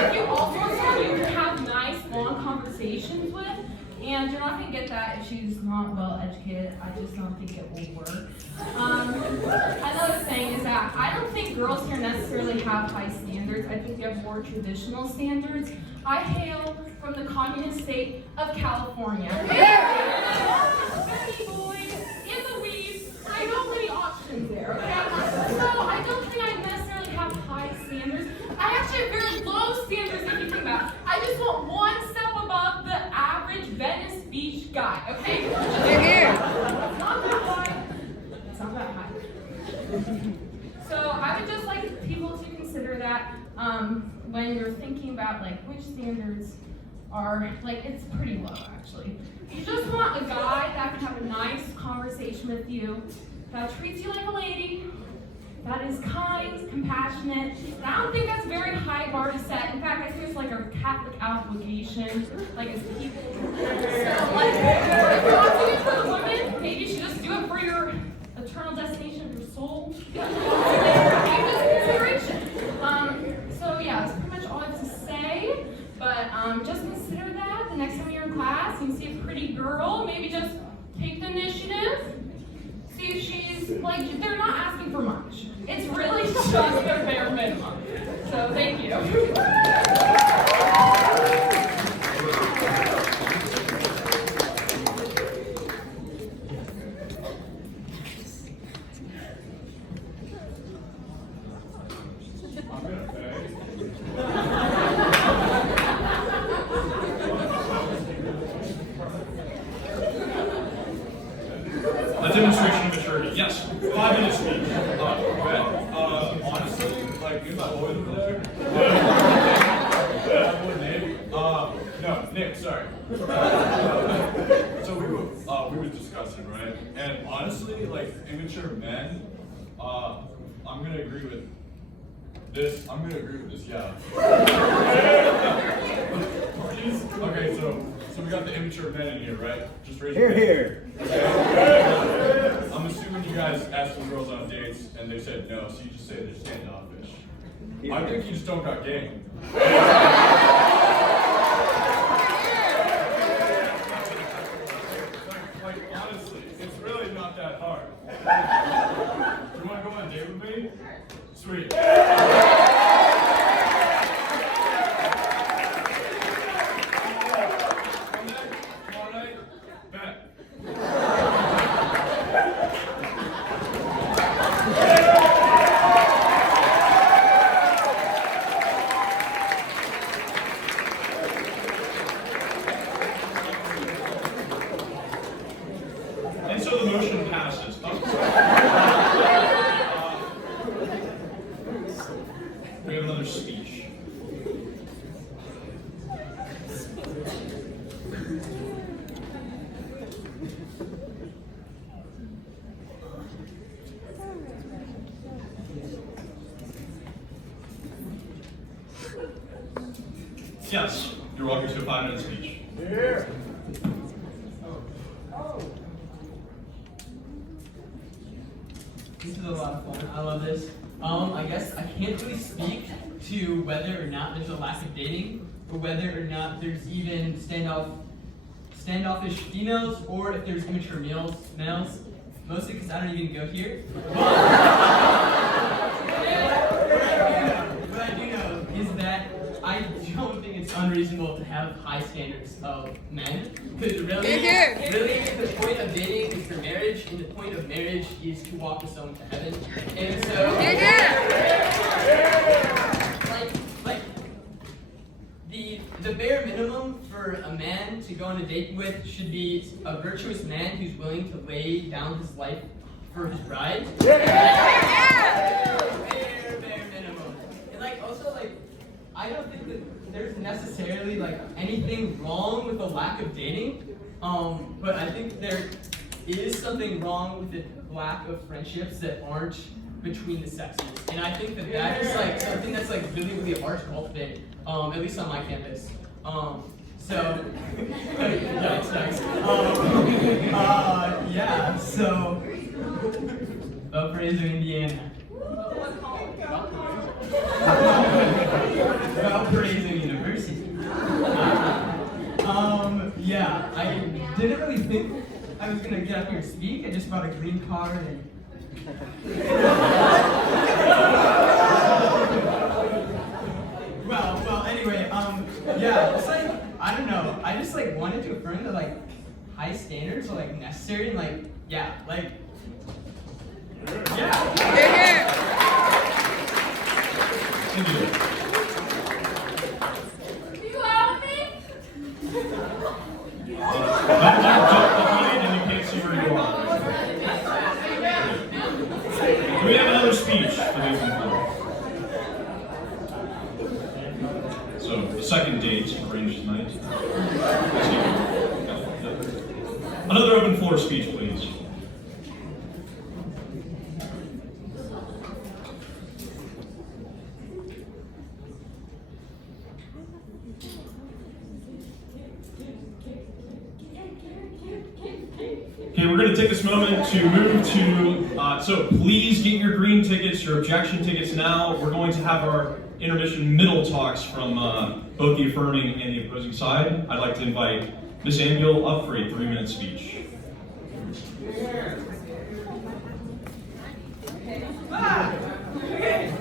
think you also want someone you can have nice, long conversations with. And you're not going to get that if she's not well educated. I just don't think it will work. Another thing is that I don't think girls here necessarily have high standards. I think they have more traditional standards. I hail from the communist state of California. Betty boys, in the weeds, I don't have many options there, okay? So I don't think I necessarily have high standards. I actually have very low standards if you think about it. I just want one step above the average Venice Beach guy, okay? It's not that high. It's not that high. So I would just like people to consider that when you're thinking about like which standards are, like it's pretty low actually. You just want a guy that can have a nice conversation with you, that treats you like a lady, that is kind, compassionate. And I don't think that's a very high bar to set. In fact, I think it's like our Catholic obligation, like as people. So, like, if you're not doing it for the women, maybe you should just do it for your eternal destination of your soul. Take this consideration. So yeah, that's pretty much all I have to say. But just consider that the next time you're in class, you see a pretty girl, maybe just take the initiative. See if she's, like, they're not asking for much. It's really just their bare minimum. So, thank you. So we were discussing, right? And honestly, like immature men, I'm gonna agree with this. I'm gonna agree with this. Yeah. Okay, so we got the immature men in here, right? Just raise your hand. Here. Okay. I'm assuming you guys asked some girls on dates and they said no, so you just say they're standoffish. I think you just don't got game. Like honestly, it's really not that hard. Do you want to go on a date with me? Sweet. And so the motion passes. We have another speech. Yes, you're welcome to a 5-minute speech. Here. This is a lot of fun. I love this. I guess I can't really speak to whether or not there's a lack of dating, or whether or not there's even standoffish females, or if there's immature males, mostly because I don't even go here. What I do know is that I don't think it's unreasonable to have high standards of men, because really, the point of dating is for marriage, and the point of marriage is to walk with someone to heaven. And so, like the bare minimum for a man to go on a date with should be a virtuous man who's willing to lay down his life for his bride. Bare minimum. And also I don't think that there's necessarily anything wrong with the lack of dating, but I think there is something wrong with the lack of friendships that aren't between the sexes, and I think that is something that's really, really hard to cultivate, at least on my campus. So yeah, so Valparaiso, Indiana. Valparaiso University. Yeah, I didn't really think I was gonna get up here and speak. I just bought a green card and. Well, anyway, yeah, it's I don't know. I just wanted to affirm that high standards are necessary and yeah. Do you love me? Do we have another speech for these people? So, the second date arranged tonight. Another open floor speech, please. Okay, we're going to take this moment to move to, so please get your green tickets, your objection tickets now. We're going to have our intermission middle talks from both the affirming and the opposing side. I'd like to invite Ms. Ambiel up for a 3-minute speech. Okay.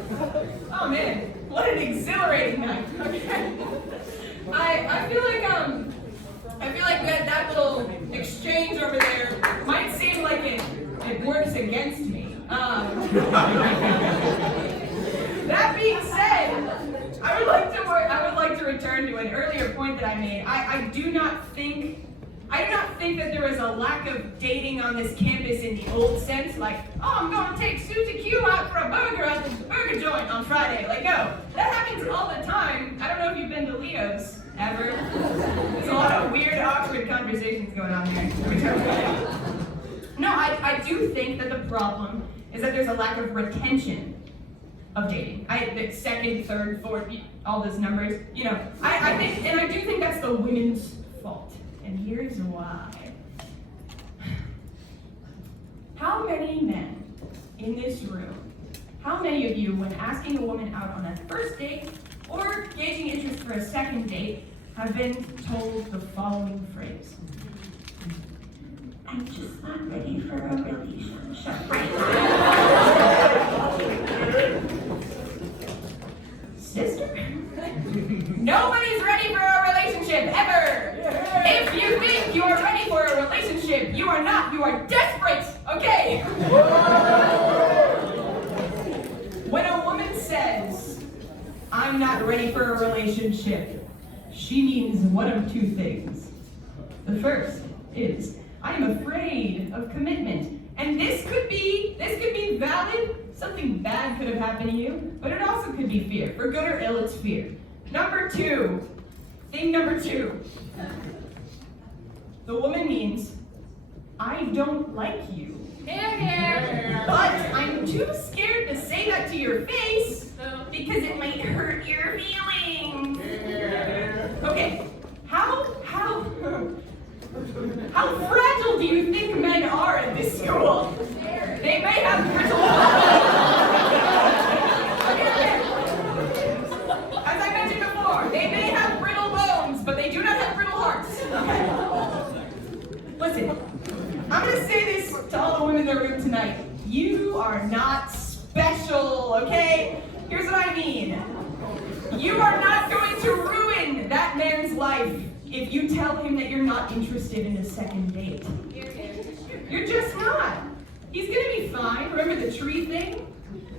Oh man, what an exhilarating night. Okay. I feel like that little exchange over there might seem like it works against me. That being said, I would like to return to an earlier point that I made. I do not think that there is a lack of dating on this campus in the old sense, I'm going to take Susie Q out for a burger at the burger joint on Friday. No, that happens all the time. I don't know if you've been to Leo's. ever. There's a lot of weird, awkward conversations going on there. No, I do think that the problem is that there's a lack of retention of dating. The second, third, fourth, all those numbers, I think, and I do think that's the women's fault. And here's why. How many men in this room, how many of you, when asking a woman out on a first date or gauging interest for a second date, have been told the following phrase? I'm just not ready for a relationship right now. Sister? Nobody's ready for a relationship, ever! If you think you are ready for a relationship, you are not. You are desperate, okay? When a woman says, I'm not ready for a relationship, she means one of two things. The first is, I'm afraid of commitment. And this could be valid. Something bad could have happened to you, but it also could be fear. For good or ill, it's fear. Thing number two. The woman means, I don't like you. But I'm too scared to say that to your face because it might hurt your feelings. Okay, how fragile do you think men are at this school? They may have brittle As I mentioned before, they may have brittle bones, but they do not have brittle hearts. Listen, I'm gonna say this to all the women in the room tonight. You are not special, okay? Here's what I mean. You are not going to ruin that man's life if you tell him that you're not interested in a second date. You're just not. He's gonna be fine. Remember the tree thing?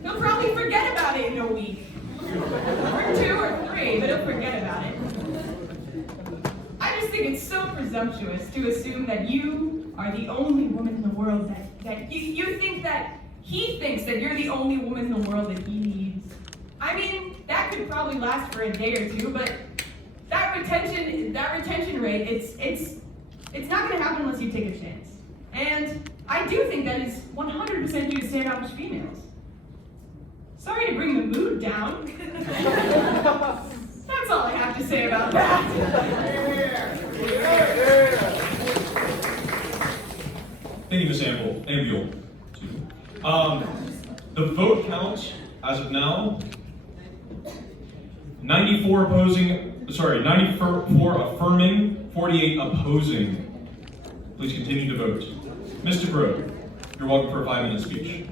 He'll probably forget about it in a week. Or 2 or 3, but he'll forget about it. I just think it's so presumptuous to assume that you are the only woman in the world that you think that he thinks that you're the only woman in the world that he needs. I mean, that could probably last for a day or two, but that retention rate, it's not gonna happen unless you take a chance. And I do think that is 100% due to Standoffish Females. Sorry to bring the mood down. That's all I have to say about that. Thank you, Ms. Ambuel. The vote count as of now, 94 affirming, 48 opposing. Please continue to vote. Mr. Brode, you're welcome for a 5-minute speech.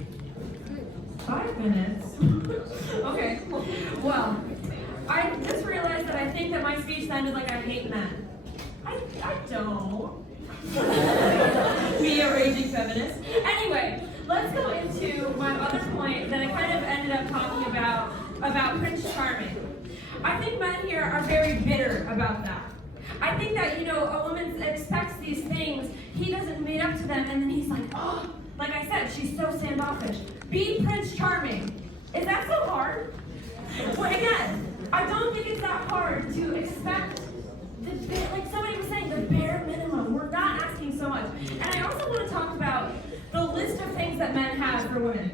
5 minutes? Okay. Well, I just realized that I think that my speech sounded like I hate men. I don't. Be a raging feminist. Anyway, let's go into my other point that I kind of ended up talking about Prince Charming. I think men here are very bitter about that. I think that, a woman expects these things, he doesn't meet up to them, and then he's like, oh, like I said, she's so standoffish. Be Prince Charming. Is that so hard? Well, again, I don't think it's that hard to expect, like somebody was saying, the bare minimum. We're not asking so much. And I also want to talk about the list of things that men have for women.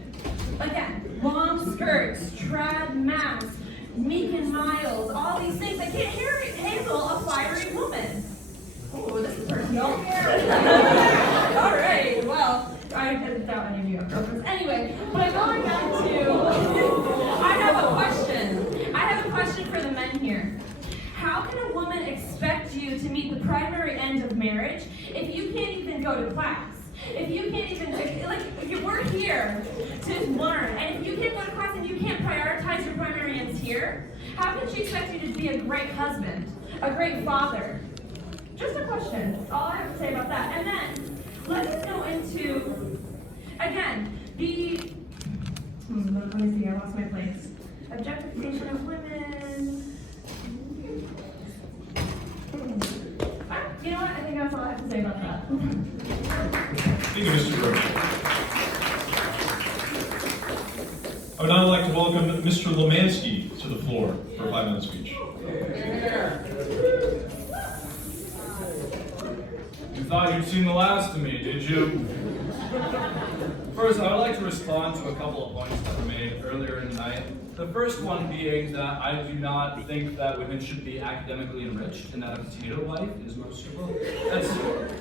Again, long skirts, trad masks, meek and mild, all these things. They can't handle a fiery woman. Oh, this is personal. All right, well, I doubt any of you have girlfriends. Anyway, but going back to, I have a question for the men here. How can a woman expect you to meet the primary end of marriage if you can't even go to class? If you can't even, we're here to learn, and if you can't go to class and you can't prioritize your primary ends here, how can she expect you to be a great husband, a great father? Just a question. That's all I have to say about that. And then, let's go into, again, let me see, I lost my place. Objectification of women. You know what? I think that's all I have to say about that. Thank you, Mr. Brode. I would now like to welcome welcome Mr. Lemansky to the floor for a 5-minute speech. You thought you'd seen the last of me, did you? First, I would like to respond to a couple of points that were made earlier in the night. The first one being that I do not think that women should be academically enriched and that a potato wife is most suitable.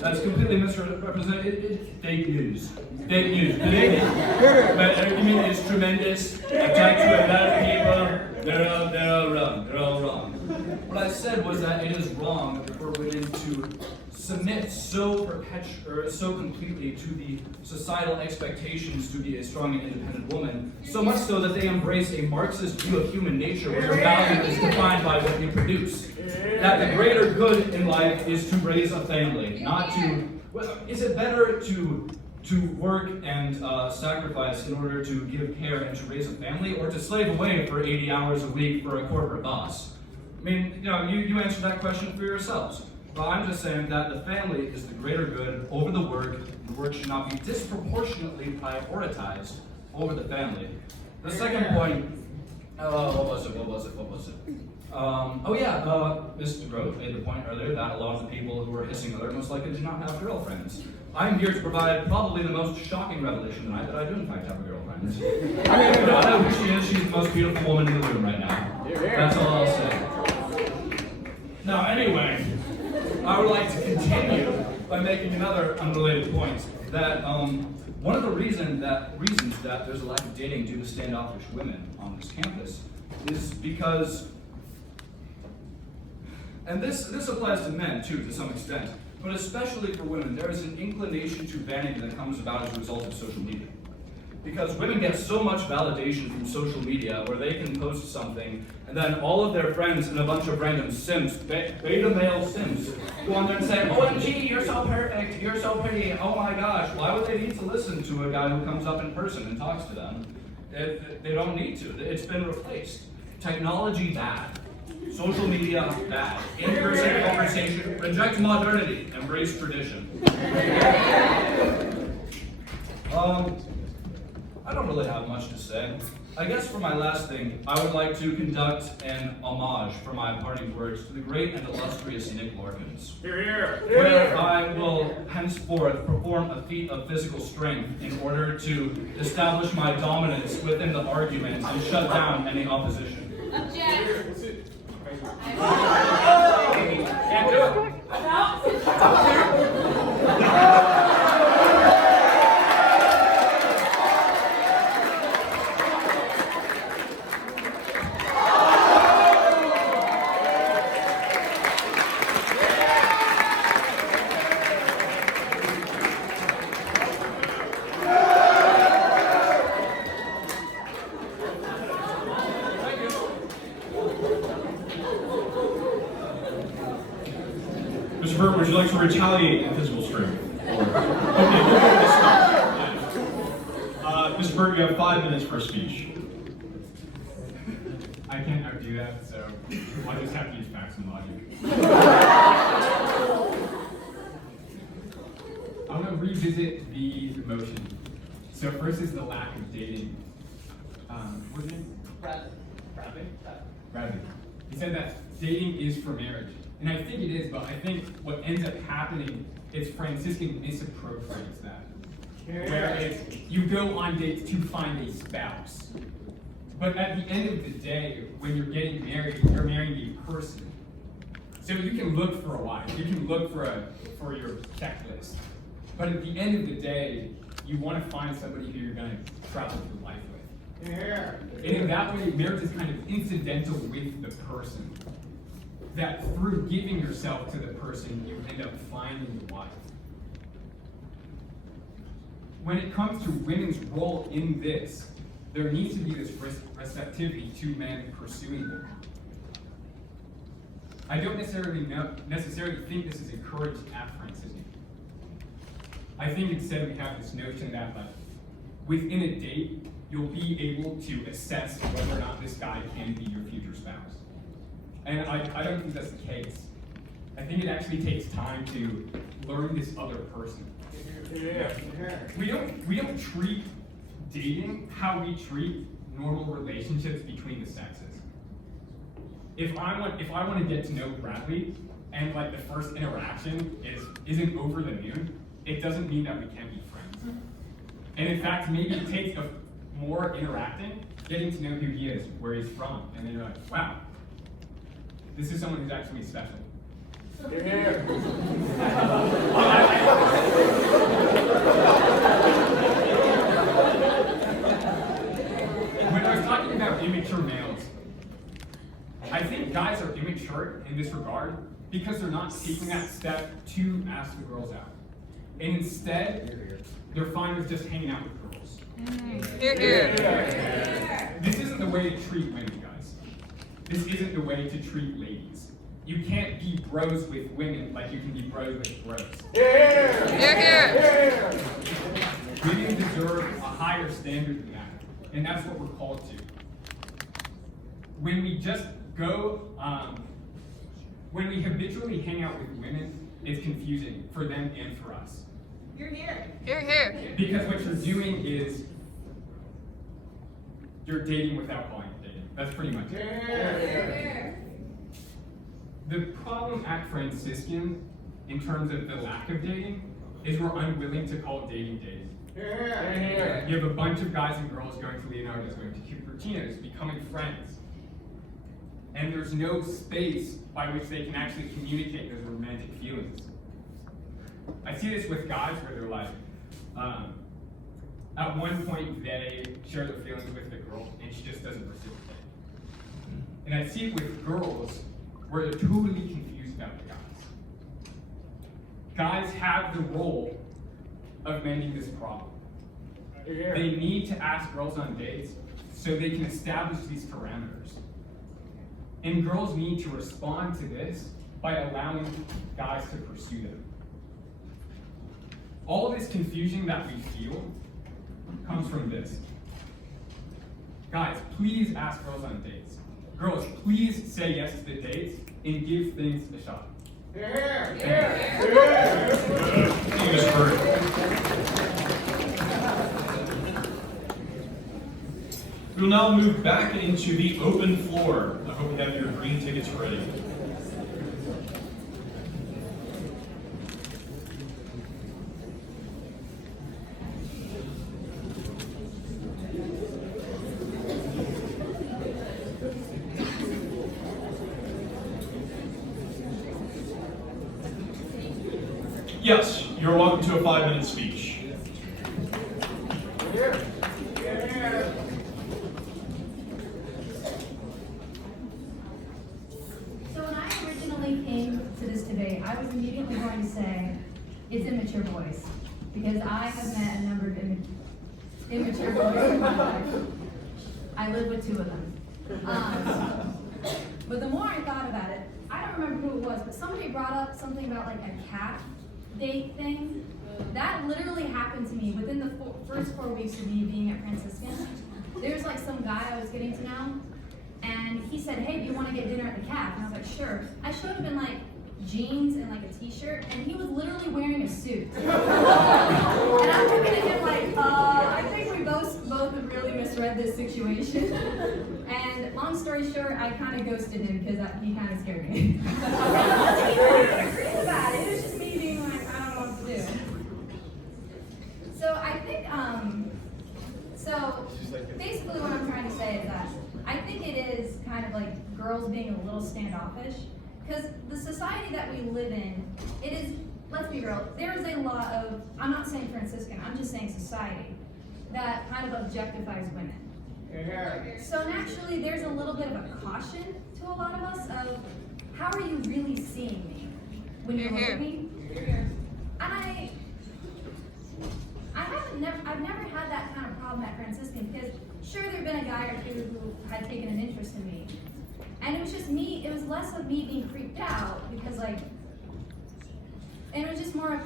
That's completely misrepresented. Fake news. Fake news. That argument is tremendous. I've talked to a lot of people. They're all wrong. They're all wrong. What I said was that it is wrong for women to submit so completely to the societal expectations to be a strong and independent woman, so much so that they embrace a Marxist view of human nature where your value is defined by what you produce. That the greater good in life is to raise a family, not to, well, is it better to work and sacrifice in order to give care and to raise a family, or to slave away for 80 hours a week for a corporate boss? I mean, you answered that question for yourselves. But I'm just saying that the family is the greater good over the work. The work should not be disproportionately prioritized over the family. The second point, what was it? Mr. Grove made the point earlier that a lot of the people who were hissing alert most likely did not have girlfriends. I'm here to provide probably the most shocking revelation tonight that I do in fact have a girlfriend. I don't know who she is. She's the most beautiful woman in the room right now. That's all I'll say. Now, anyway, I would like to continue by making another unrelated point, that one of the reasons that there's a lack of dating due to standoffish women on this campus is because, and this applies to men too to some extent, but especially for women, there is an inclination to vanity that comes about as a result of social media. Because women get so much validation from social media where they can post something and then all of their friends and a bunch of random simps, beta male simps, go on there and say, OMG, you're so perfect, you're so pretty, oh my gosh. Why would they need to listen to a guy who comes up in person and talks to them? They don't need to. It's been replaced. Technology, bad. Social media, bad. In-person conversation, reject modernity, embrace tradition. I don't really have much to say. I guess for my last thing, I would like to conduct an homage for my parting words to the great and illustrious Nick Larkins. Where I will henceforth perform a feat of physical strength in order to establish my dominance within the argument and shut down any opposition. Object. Can't do it. Mr. Burt, would you like to retaliate in physical strength? Okay, Mr. Burt, you have 5 minutes for a speech. I can't outdo that, so I'll just have to use facts and logic. I want to revisit the emotion. So first is the lack of dating. What's his name? Bradley. He said that dating is for marriage. And I think it is, but I think what ends up happening is Franciscan misappropriates that. Where it's, you go on dates to find a spouse. But at the end of the day, when you're getting married, you're marrying a person. So you can look for a wife, you can look for your checklist. But at the end of the day, you want to find somebody who you're going to travel through life with. And in that way, marriage is kind of incidental with the person. That through giving yourself to the person, you end up finding the wife. When it comes to women's role in this, there needs to be this receptivity to men pursuing them. I don't necessarily think this is encouraged at Franciscan. I think instead we have this notion that within a date, you'll be able to assess whether or not this guy can be your future spouse. And I don't think that's the case. I think it actually takes time to learn this other person. We don't treat dating how we treat normal relationships between the sexes. If I want to get to know Bradley, and like the first interaction isn't over the moon, it doesn't mean that we can't be friends. And in fact, maybe it takes more interacting, getting to know who he is, where he's from, and then you're like, wow, this is someone who's actually special. You're here. When I was talking about immature males, I think guys are immature in this regard because they're not taking that step to ask the girls out. And instead, they're fine with just hanging out with girls. This isn't the way to treat women, guys. This isn't the way to treat ladies. You can't be bros with women like you can be bros with bros. Women deserve a higher standard than that, and that's what we're called to. When we just go, when we habitually hang out with women, it's confusing for them and for us. You're here. Because what you're doing is you're dating without calling it dating. That's pretty much it. The problem at Franciscan, in terms of the lack of dating, is we're unwilling to call dating dating. You have a bunch of guys and girls going to Leonardo's, going to Cupertino's, becoming friends. And there's no space by which they can actually communicate those romantic feelings. I see this with guys where they're like, at one point they share their feelings with the girl and she just doesn't reciprocate. And I see it with girls where they're totally confused about the guys. Guys have the role of mending this problem. They need to ask girls on dates so they can establish these parameters. And girls need to respond to this by allowing guys to pursue them. All this confusion that we feel comes from this. Guys, please ask girls on dates. Girls, please say yes to the dates and give things a shot. We will now move back into the open floor. I hope you have your green tickets ready. Yes, you're welcome to a 5-minute speech. So when I originally came to this debate, I was immediately going to say, it's immature boys. Because I have met a number of immature boys in my life. I live with 2 of them. But the more I thought about it, I don't remember who it was, but somebody brought up something about like a cat date thing. That literally happened to me within the first 4 weeks of me being at Franciscan. There's like some guy I was getting to know, and he said, hey, do you want to get dinner at the Cap? And I was like, sure. I showed up in like jeans and like a t-shirt, and he was literally wearing a suit. And I'm looking at him like, I think we both have really misread this situation. And long story short, I kind of ghosted him because he kind of scared me. I wasn't agree about it. It was just me being like, I don't know what to do. So I think, so basically what I'm trying to say is that I think it is kind of like girls being a little standoffish. Because the society that we live in, it is, let's be real, there is a lot of, I'm not saying Franciscan, I'm just saying society, that kind of objectifies women. So naturally, there's a little bit of a caution to a lot of us of, how are you really seeing me when you look at me? And I've never had that kind of problem at Franciscan, because sure, there have been a guy or two who had taken an interest in me. And it was just me, it was less of me being freaked out, because like, and it was just more of,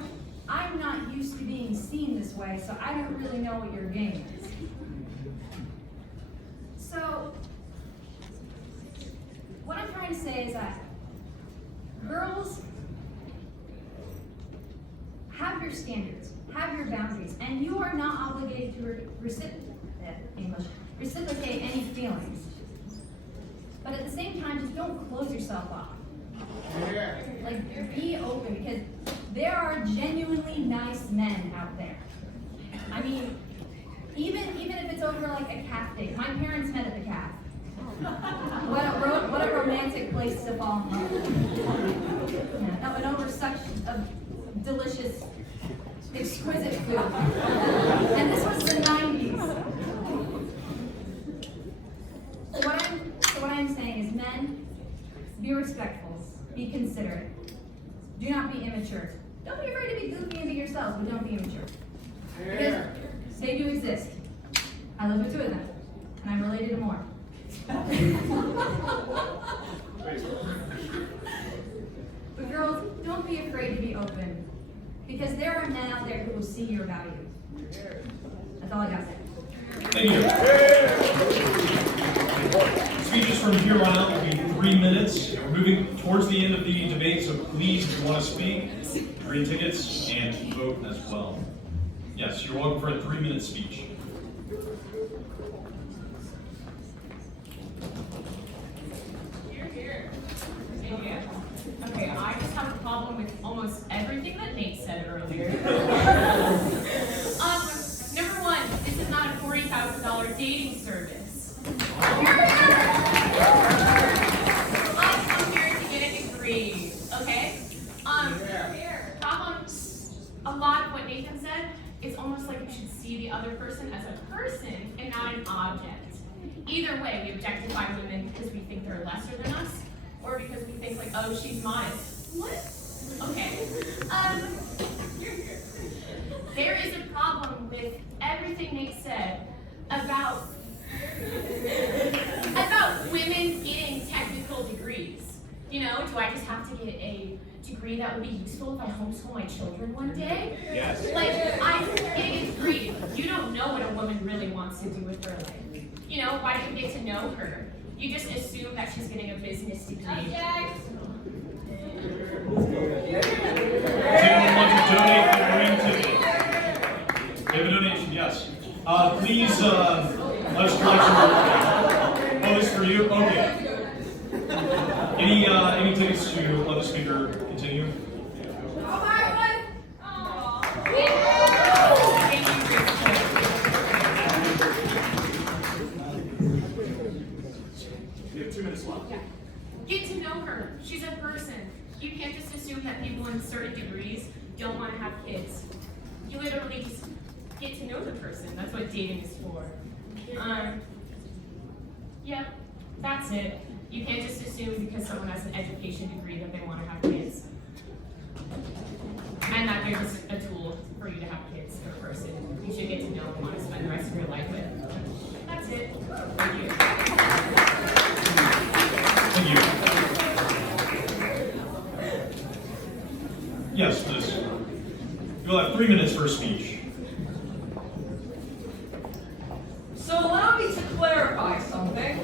I'm not used to being seen this way, so I don't really know what your game is. So, what I'm trying to say is that girls, have your standards, have your boundaries, and you are not obligated to reciprocate But at the same time, just don't close yourself off. Like, be open, because there are genuinely nice men out there. I mean, even if it's over like a calf date. My parents met at the calf. What a romantic place to fall in love. Yeah, and over such a delicious, exquisite food. And this was the 90s. So what I'm saying is, men, be respectful, be considerate. Do not be immature. Don't be afraid to be goofy and be yourselves, but don't be immature. Because they do exist. I live with 2 of them, and I'm related to more. But girls, don't be afraid to be open, because there are men out there who will see your value. That's all I got to say. Thank you. Speeches from here on out will be 3 minutes. We're moving towards the end of the debate, so please, if you want to speak, green tickets and vote as well. Yes, you're welcome for a 3-minute speech. Here. Okay, I just have a problem with almost everything that Nate said earlier. Number 1, this is not a $40,000 dating service. I'm here to get a degree, okay? Problem, a lot of what Nathan said is almost like you should see the other person as a person and not an object. Either way, we objectify women because we think they're lesser than us, or because we think like, oh, she's modest. What? Okay. There is a problem with everything Nate said about women getting technical degrees. You know, do I just have to get a degree that would be useful if I homeschool my children one day? Yes. Like, I'm getting a degree. You don't know what a woman really wants to do with her life. You know, why don't you get to know her? You just assume that she's getting a business degree. Anyone want to donate the green ticket? We have a donation, yes. Please, let's try to. Oh, this is for you? Okay. Any tickets to let the speaker continue? You have 2 minutes left. Yeah. Get to know her. She's a person. You can't just assume that people in certain degrees don't want to have kids. You literally just get to know the person. That's what dating is for. Yeah, that's it. You can't just assume because someone has an education degree that they want to have kids. And that they're just a tool for you to have kids. They're a person you should get to know and want to spend the rest of your life with. That's it. Thank you. Thank you. Yes, please. You'll have 3 minutes for a speech. So allow me to clarify something.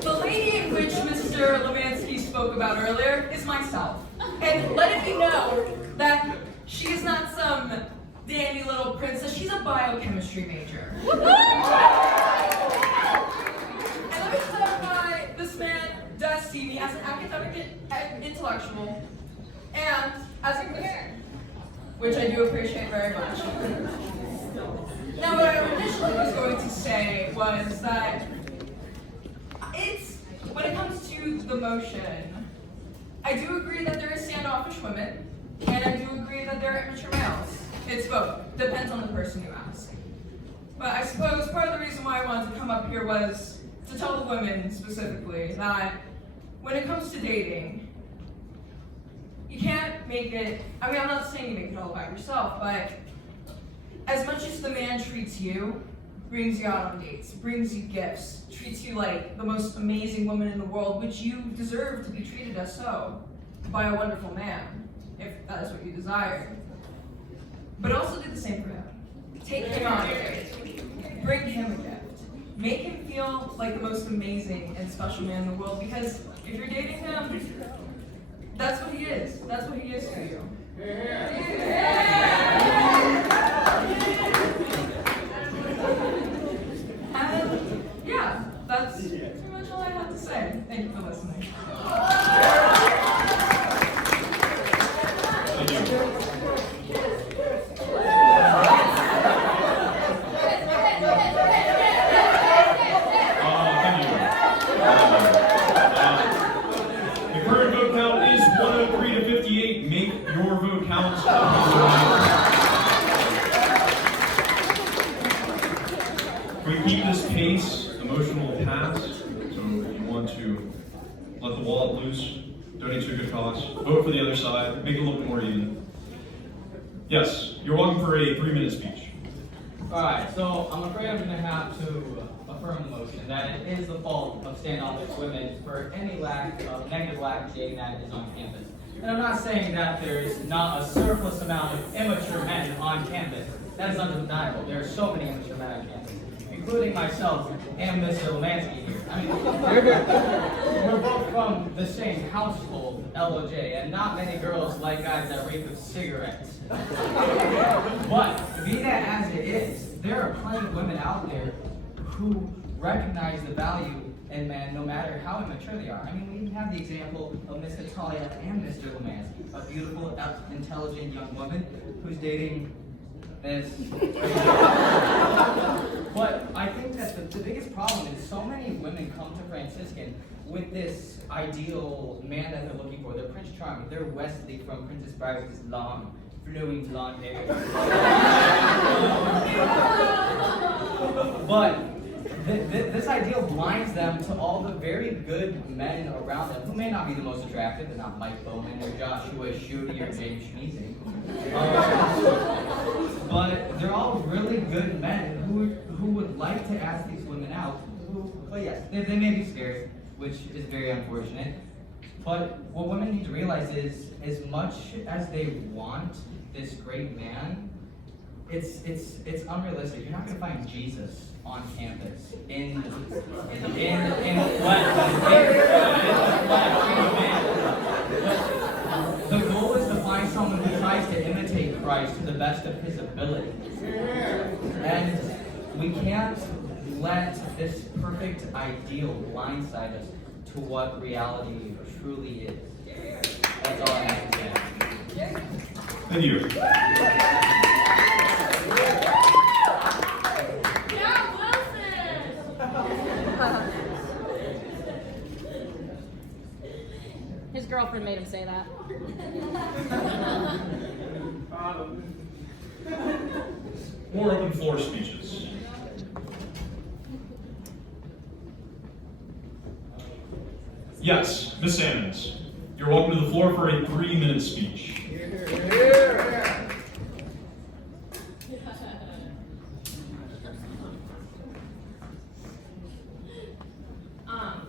The lady in which Mr. Lemansky spoke about earlier is myself. And let it be known that she is not some dandy little princess, she's a biochemistry major. And let me clarify, this man does see me as an academic intellectual and as a Christian, which I do appreciate very much. Now, what I initially was going to say was that when it comes to the motion, I do agree that there is standoffish women, and I do agree that there are immature males. It's both. Depends on the person you ask. But I suppose part of the reason why I wanted to come up here was to tell the women specifically that when it comes to dating, you can't make it, I mean, I'm not saying you make it all about yourself, but as much as the man treats you, brings you out on dates, brings you gifts, treats you like the most amazing woman in the world, which you deserve to be treated as so by a wonderful man, if that is what you desire. But also do the same for him. Take him on a date. Bring him a gift. Make him feel like the most amazing and special man in the world, because if you're dating him, that's what he is. That's what he is to you. And yeah, that's pretty much all I have Thank you for listening. Thank you. The current vote count is 103 to 58. Make your vote count. If we keep this pace, the motion will pass. So if you want to let the wallet loose, donate to a good cause, vote for the other side, make it look more even. Yes, you're welcome for a 3-minute speech. Alright, so I'm afraid I'm going to have to affirm the motion that it is the fault of standoffish women for any negative lack of dating that is on campus. And I'm not saying that there is not a surplus amount of immature men on campus. That is undeniable. There are so many immature men on campus, including myself and Mr. Lemansky here. I mean, we're both from the same household, LOJ, and not many girls like guys that reek of cigarettes. But, be that as it is, there are plenty of women out there who recognize the value in men no matter how immature they are. I mean, we even have the example of Miss Natalia and Mr. Lemansky, a beautiful, intelligent young woman who's dating this. But I think that the biggest problem is so many women come to Franciscan with this ideal man that they're looking for. They're Prince Charming. They're Wesley from Princess Bride with his long, flowing blonde hair. But this ideal blinds them to all the very good men around them, who may not be the most attractive. They're not Mike Bowman or Joshua Schutte or James Schmeezing. But they're all really good men who would like to ask these women out. But yes, they may be scared, which is very unfortunate. But what women need to realize is, as much as they want this great man, it's unrealistic. You're not going to find Jesus on campus in flesh. The goal is to find someone who tries to imitate Christ to the best of his ability. And we can't let this perfect ideal blindside us to what reality truly is. That's all I have to say. Thank you. His girlfriend made him say that. More open floor speeches. Yes, Miss Sammons, you're welcome to the floor for a 3-minute speech.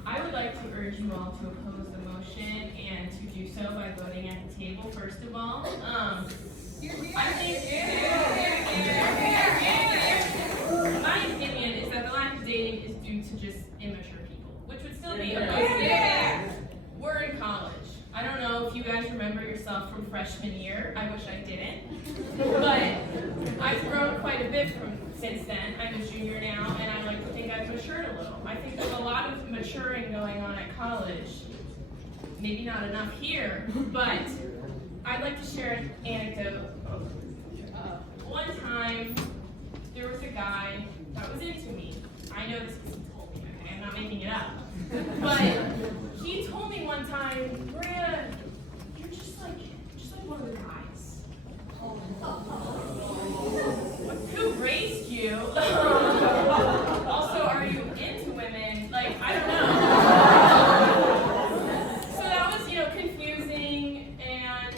I would like to urge you all to oppose the motion and to do so by voting at the table, first of all. I think my opinion is that the lack of dating is due to just immature people, which would still be opposed. We're in college. I don't know if you guys remember yourself from freshman year. I wish I didn't. But I've grown quite a bit since then. I'm a junior now, and I like to think I've matured a little. I think there's a lot of maturing going on at college. Maybe not enough here, but I'd like to share an anecdote. One time, there was a guy that was into me. I know this because he told me, okay? I'm not making it up. But he told me one time, Maria, you're just like one of the guys. Who raised you? Also, are you into women? Like, I don't know. So that was, confusing and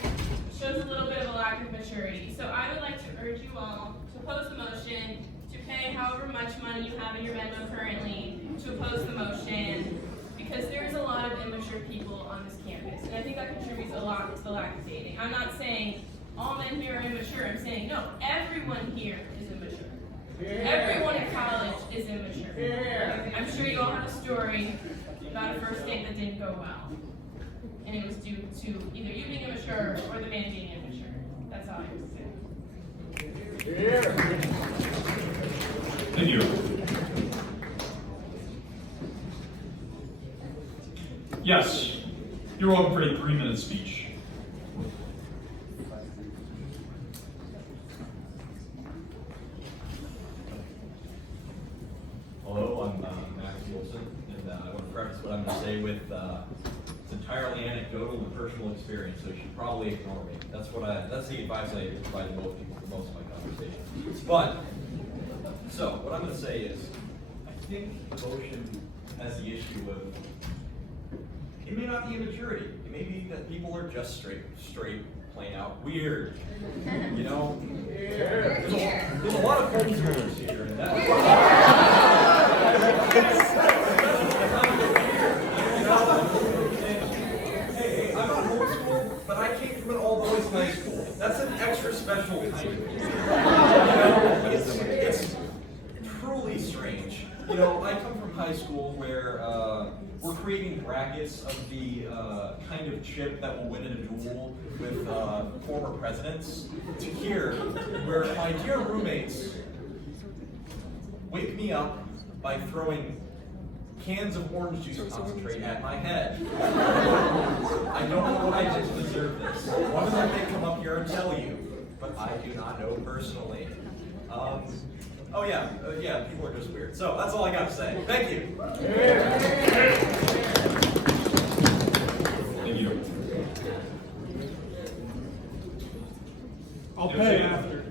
shows a little bit of a lack of maturity. So I would like to urge you all to oppose the motion, to pay however much money you have in your Venmo currently, to oppose the motion, because there's a lot of immature people on this campus, and I think that contributes a lot to the lack of dating. I'm not saying all men here are immature. I'm saying, no, everyone here is immature. Everyone in college is immature. I'm sure you all have a story about a first date that didn't go well. And it was due to either you being immature or the man being immature. That's all I have to say. Thank you. Yes, you're welcome for a 3-minute speech. Hello, I'm Max Wilson, and I want to preface what I'm going to say with it's entirely anecdotal and personal experience, so you should probably ignore me. That's the advice I provide to most people for most of my conversations. But, so, what I'm going to say is, I think devotion has the issue of, it may not be immaturity. It may be that people are just straight, plain out weird. You know? There's a lot of homeschoolers here, and Hey, I'm not homeschooled, but I came from an all-boys high school. That's an extra special kind of you know, it's truly strange. You know, I come from high school where we're creating brackets of the kind of chip that will win in a duel with former presidents, to here, where my dear roommates wake me up by throwing cans of orange juice concentrate at my head. I don't know what I did to deserve this. One of them may come up here and tell you, but I do not know personally. Oh yeah, people are just weird. So that's all I got to say. Thank you. Thank you. I'll pay after.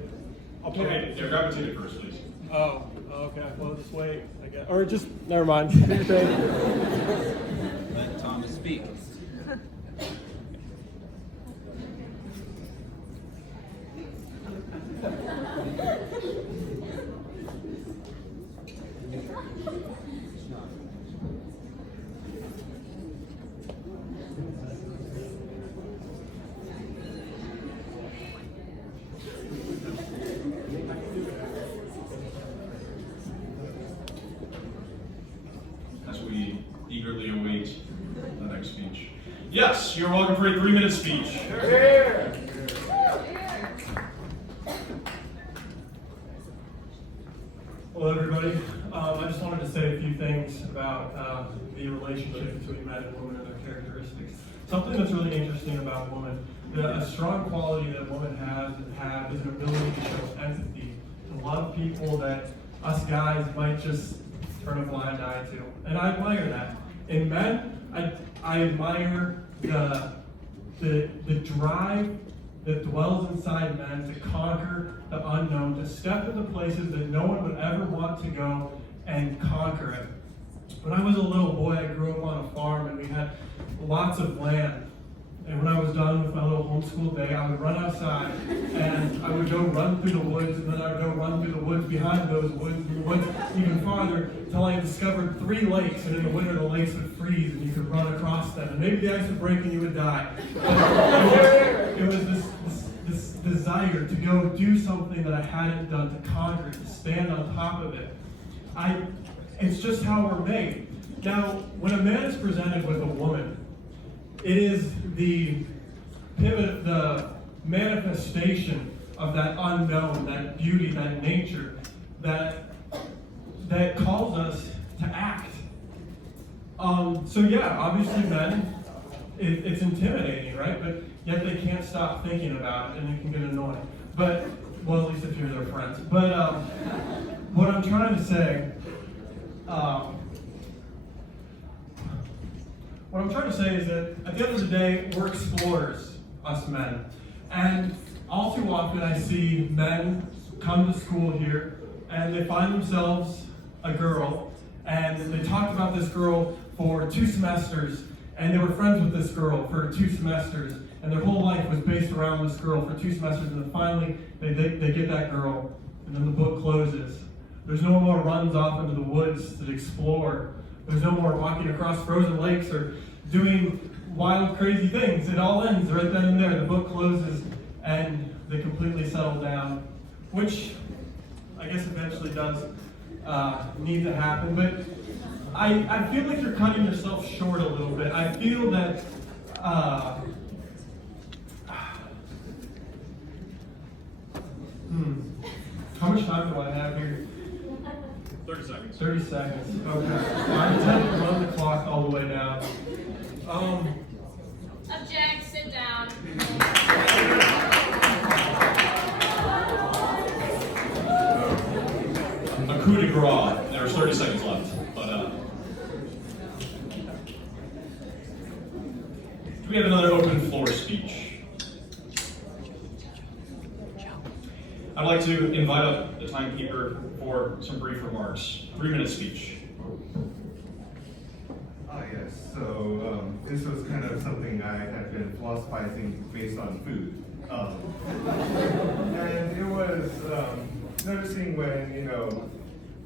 I'll pay. Okay, yeah, grab a ticket first, please. Oh, okay. Well, just wait, I guess. Or just, never mind. Let Thomas speak. As we eagerly await the next speech. Yes, you're welcome for a 3-minute speech. Hello, everybody. I just wanted to say a few things about the relationship between men and women and their characteristics. Something that's really interesting about women, a strong quality that women have is an ability to show empathy, to love people that us guys might just turn a blind eye to. And I admire that. In men, I admire the drive that dwells inside men to conquer the unknown, to step into places that no one would ever want to go and conquer it. When I was a little boy, I grew up on a farm and we had lots of land. And when I was done with my little homeschool day, I would run outside and I would go run through the woods, and then I would go run through the woods behind those woods, and the woods even farther, until I discovered 3 lakes, and in the winter the lakes would freeze and you could run across them. And maybe the ice would break and you would die. But it was this desire to go do something that I hadn't done, to conquer, to stand on top of it. It's just how we're made. Now, when a man is presented with a woman, it is the pivot, the manifestation of that unknown, that beauty, that nature, that calls us to act. So yeah, obviously men, it's intimidating, right? But yet they can't stop thinking about it, and it can get annoying. But, well, at least if you're their friends. But what I'm trying to say, is that at the end of the day, we're explorers, us men. And all too often I see men come to school here and they find themselves a girl, and they talked about this girl for 2 semesters, and they were friends with this girl for 2 semesters, and their whole life was based around this girl for 2 semesters, and then finally they get that girl, and then the book closes. There's no more runs off into the woods to explore. There's no more walking across frozen lakes or doing wild, crazy things. It all ends right then and there. The book closes and they completely settle down, which I guess eventually does need to happen. But I feel like you're cutting yourself short a little bit. I feel that how much time do I have here? 30 seconds. 30 seconds. Okay. I intend to run the clock all the way down. Object, sit down. A coup de grace. There's 30 seconds left. But do we have another open floor speech? I'd like to invite up the timekeeper for some brief remarks. 3-minute speech. Yes, so this was kind of something I had been philosophizing based on food. And it was noticing when,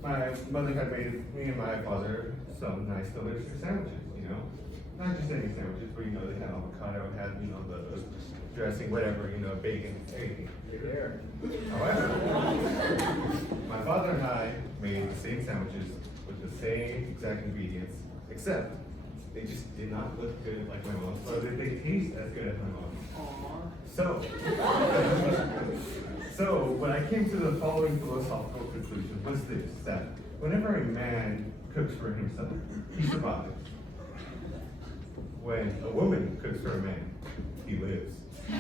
my mother had made me and my father some nice delicious sandwiches, Not just any sandwiches, but they had avocado, had, the dressing, whatever, bacon, anything. There. However, my father and I made the same sandwiches with the same exact ingredients, except they just did not look good like my mom's, or did they taste as good as my mom's. So when I came to the following philosophical conclusion was this, that whenever a man cooks for himself, he survives. When a woman cooks for a man, he lives. So,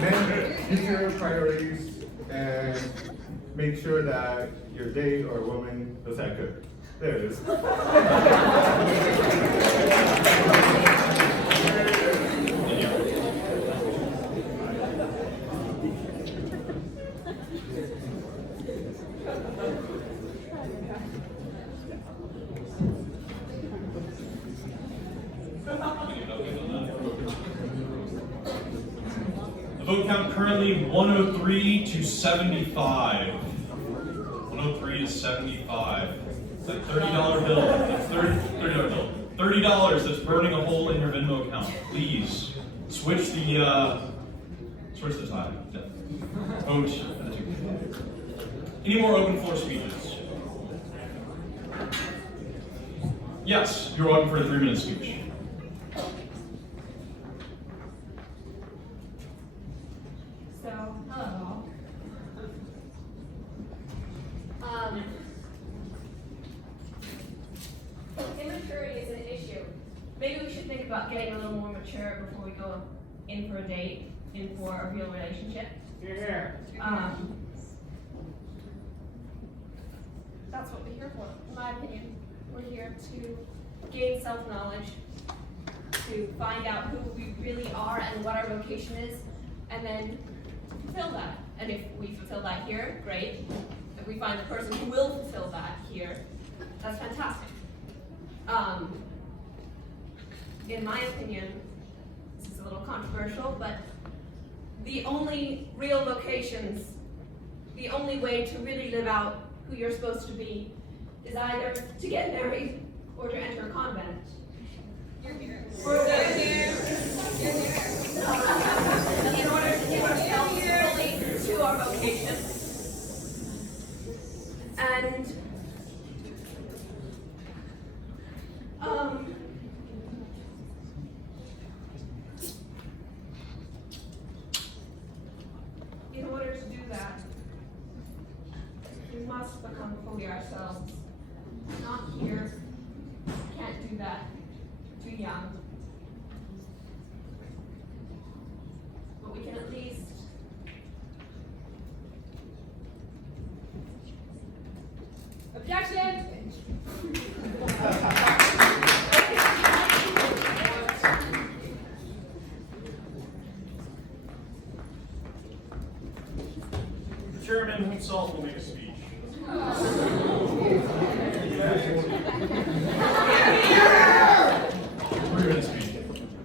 men, get your priorities and make sure that your date or woman knows how to cook. There it is. The vote count currently 103 to 75. 103 to 75. It's a $30 bill. That's $30 bill. $30 that's burning a hole in your Venmo account. Please switch the time. Vote. Any more open floor speeches? Yes, you're welcome for a 3-minute speech. So, hello. Immaturity is an issue. Maybe we should think about getting a little more mature before we go in for a date, in for a real relationship. Yeah. That's what we're here for, in my opinion. We're here to gain self-knowledge, to find out who we really are and what our vocation is, and then fulfill that. And if we fulfill that here, great. If we find the person who will fulfill that here, that's fantastic. In my opinion, this is a little controversial, but the only real vocations, the only way to really live out who you're supposed to be is either to get married or to enter a convent. You're here. You're here. In order to give ourselves fully to our vocation. And in order to do that, we must become fully ourselves. Not here. Can't do that. Too young. But we can at least objection. The chairman himself will make a speech.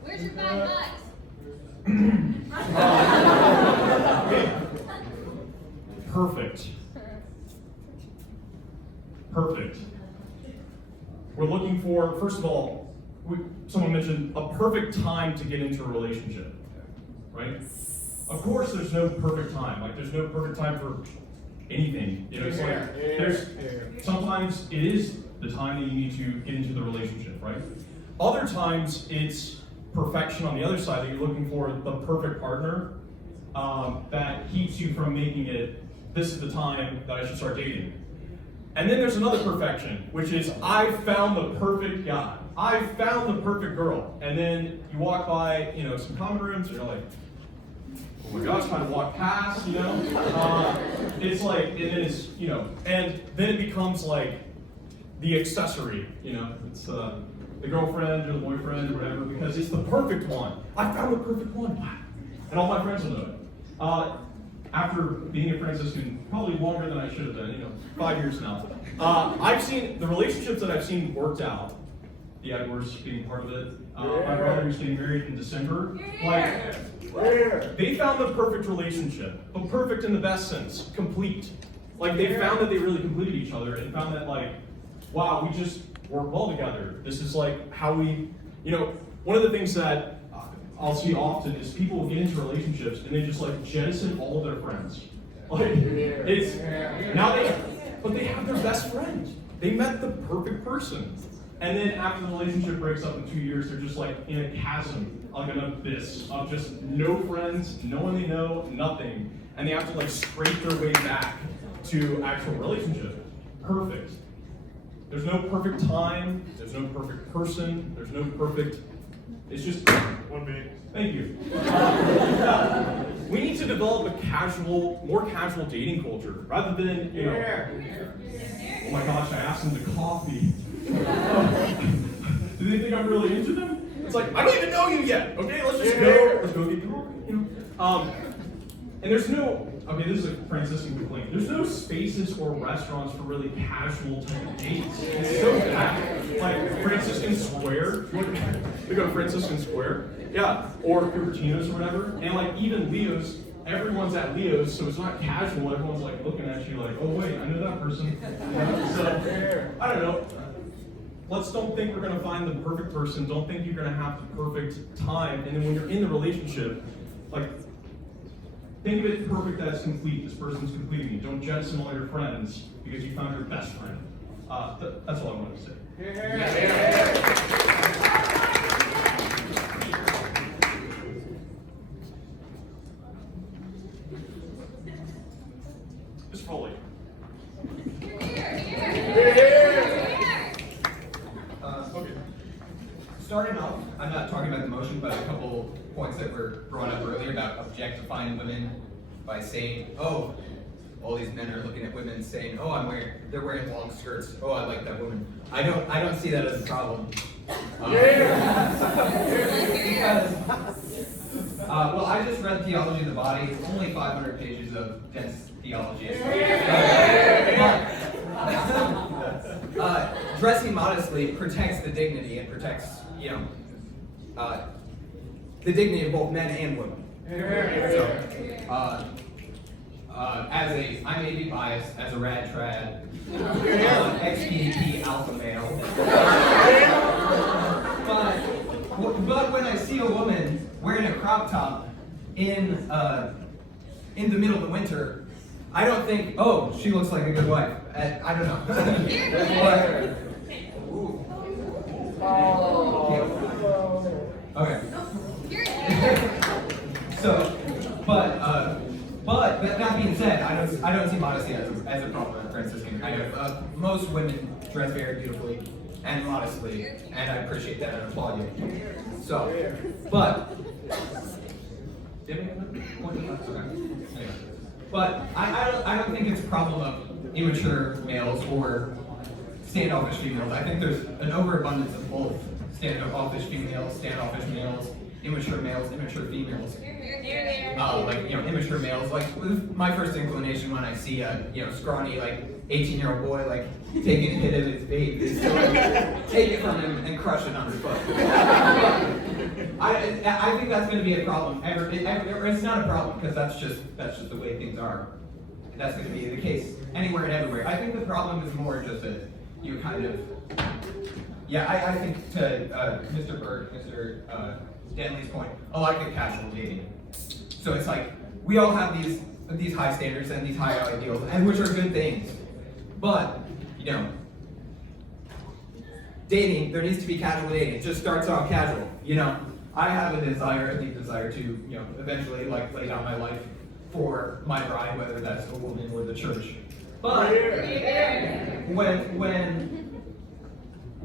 Where's your bag butt? Perfect. Perfect. We're looking for, first of all, someone mentioned a perfect time to get into a relationship, right? Of course, there's no perfect time. Like, there's no perfect time for anything. It's like sometimes it is the time that you need to get into the relationship, right? Other times it's perfection on the other side, that you're looking for the perfect partner that keeps you from making it, this is the time that I should start dating. And then there's another perfection, which is I found the perfect guy. I found the perfect girl. And then you walk by, some common rooms, and you're like, oh my gosh, kind of walk past, it's like, and then it's, and then it becomes like the accessory, it's the girlfriend or the boyfriend or whatever, because it's the perfect one. I found the perfect one. And all my friends will know it. After being a Franciscan probably longer than I should have been, 5 years now, I've seen the relationships that I've seen worked out. The Edwards being part of it. My brother who's getting married in December. They found the perfect relationship, but perfect in the best sense, complete. They found that they really completed each other and found that wow, we just work well together. This is how we, one of the things that I'll see often is people will get into relationships and they just jettison all of their friends. But they have their best friend. They met the perfect person. And then after the relationship breaks up in 2 years, they're just in a chasm, an abyss of just no friends, no one they know, nothing. And they have to scrape their way back to actual relationship. Perfect. There's no perfect time, there's no perfect person, there's no perfect, it's just one big. Thank you. We need to develop a more casual dating culture, rather than, oh my gosh, I asked them to coffee. Do they think I'm really into them? It's I don't even know you yet. Okay, let's just go. Let's go get coffee. And there's no. Okay, this is a Franciscan complaint. There's no spaces or restaurants for really casual type of dates. It's so bad. Franciscan Square. We go to Franciscan Square. Yeah, or Cupertino's or whatever. And even Leo's. Everyone's at Leo's, so it's not casual. Everyone's looking at you oh wait, I know that person. So I don't know. Let's don't think we're gonna find the perfect person. Don't think you're gonna have the perfect time. And then when you're in the relationship, think of it perfect as complete. This person's completing you. Don't jettison all your friends because you found your best friend. That's all I wanted to say. Miss Foley. Okay. Starting off, I'm not talking about the motion, but a couple points that were brought up earlier about objectifying women by saying, oh, all these men are looking at women saying, oh, they're wearing long skirts. Oh, I like that woman. I don't see that as a problem. Well, I just read Theology of the Body. It's only 500 pages of dense theology. Dressing modestly protects the dignity and protects, the dignity of both men and women. So, I may be biased as a rad trad, ex-PDP alpha male, but when I see a woman wearing a crop top in the middle of the winter, I don't think, oh, she looks like a good wife. I don't know. Okay. So, but that being said, I don't see modesty as a problem in Franciscan. Most women dress very beautifully and modestly, and I appreciate that and applaud you. So, but I don't think it's a problem of immature males or standoffish females. I think there's an overabundance of both standoffish females, standoffish males, immature females. Immature males. My first inclination when I see a scrawny 18-year-old boy taking a hit of his vape is to take it from him and crush it underfoot. I think that's going to be a problem. It's not a problem because that's just the way things are. That's going to be the case anywhere and everywhere. I think the problem is more just that you kind of. Yeah, I think to Mr. Berg, Mr. Stanley's point, I like the casual dating. So it's we all have these high standards and these high ideals, and which are good things. But dating, there needs to be casual dating. It just starts off casual. I have a deep desire to eventually lay down my life for my bride, whether that's a woman or the church. But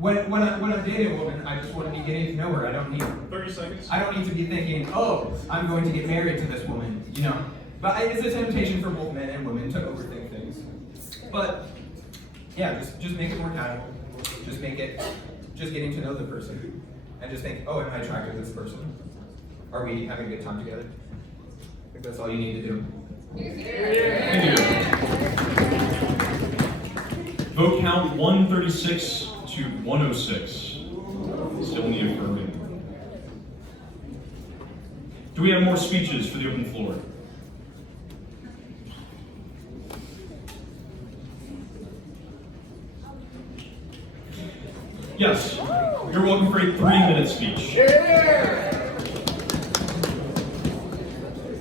when I'm dating a woman, I just want to be getting to know her. I don't need 30 seconds. I don't need to be thinking, oh, I'm going to get married to this woman, you know. But it's a temptation for both men and women to overthink things. But yeah, just make it more casual. Just getting to know the person, and just think, oh, am I attracted to this person? Are we having a good time together? I think that's all you need to do. Vote count 136 to 106. Still in the affirmative. Do we have more speeches for the open floor? Yes. You're welcome for a 3-minute speech.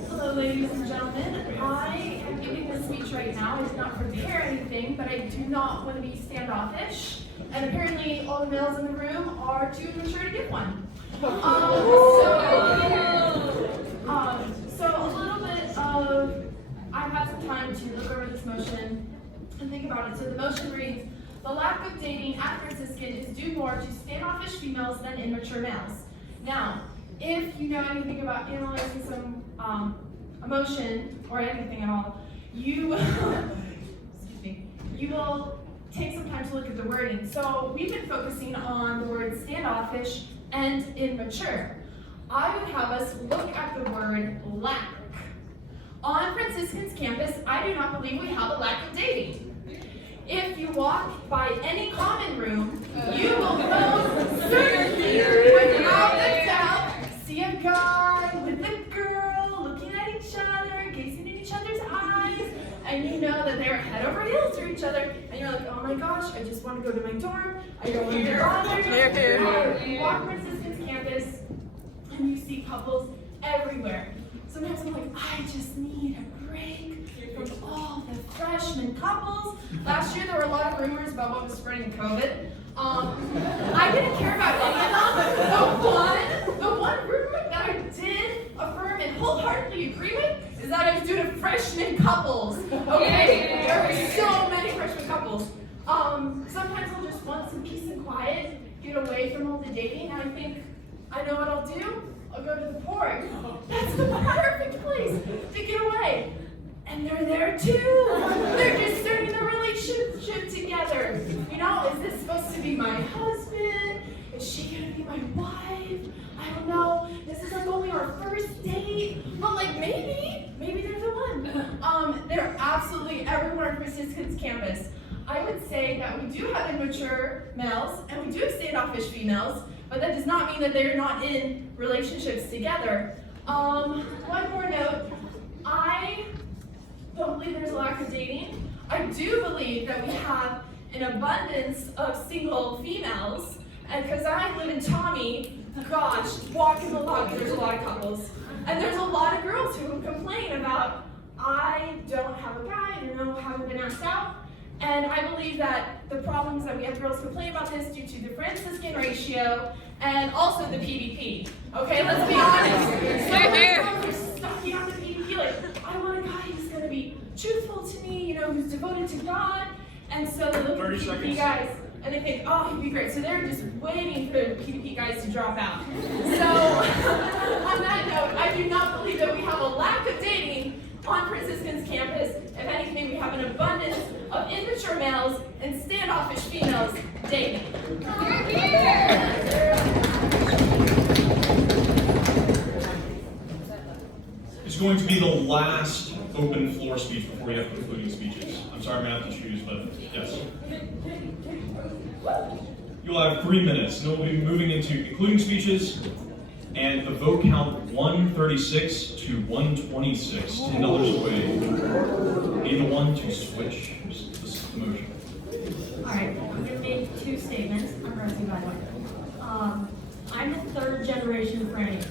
Hello, ladies and gentlemen. I am giving this speech right now. I did not prepare anything, but I do not want to be standoffish. And apparently, all the males in the room are too immature to give one. So a little bit of, I've had some time to look over this motion and think about it. So the motion reads, the lack of dating at Franciscan is due more to standoffish females than immature males. Now, if you know anything about analyzing some emotion or anything at all, you you will take some time to look at the wording. So we've been focusing on the word standoffish and immature. I would have us look at the word lack. On Franciscan's campus, I do not believe we have a lack of dating. If you walk by any common room, you will most certainly, without a doubt, see a guy with a girl looking at each other, gazing in each other's eyes, and you know that they're head over heels for each other, and you're like, oh my gosh, I just want to go to my dorm, I don't want to be bothered. You walk Franciscan's campus, and you see couples everywhere. Sometimes I'm like, I just need a break from all the freshman couples. Last year there were a lot of rumors about what was spreading COVID. I didn't care about any of them. The one rumor that I did affirm and wholeheartedly agree with is that it was due to freshman couples. Okay? There were so many freshman couples. Sometimes I'll just want some peace and quiet, get away from all the dating, and I think I know what I'll do. I'll go to the port. That's the perfect place to get away. And they're there too. They're just starting a relationship together. You know, is this supposed to be my husband? Is she gonna be my wife? I don't know. This is like only our first date. But like maybe they're the one. They're absolutely everywhere on Franciscan's campus. I would say that we do have immature males and we do have standoffish females, but that does not mean that they're not in relationships together. One more note. I don't believe there's a lack of dating. I do believe that we have an abundance of single females, and because I live in Tommy, gosh, walking the lobby, there's a lot of couples. And there's a lot of girls who complain about, I don't have a guy, haven't been asked out. And I believe that the problem is that we have girls complain about this due to the Franciscan ratio and also the PDP. Okay, let's be honest. Some girls are stuck on the PDP, like, I want a guy who's going to be truthful to me, who's devoted to God. And so they look at the PDP guys and they think, oh, he'd be great. So they're just waiting for the PDP guys to drop out. So on that note, I do not believe that we have a lack of dating on Franciscan's campus. If anything, we have an abundance of immature males and standoffish females dating. It's going to be the last open floor speech before we have concluding speeches. I'm sorry I'm going to have to choose, but yes. You'll have 3 minutes, and then we'll be moving into concluding speeches, and the vote count 136 to 126, $10 away. Need the one to switch the motion. Alright, I'm going to make 2 statements. I'm Rosie, by the way. I'm a 3rd generation Franny.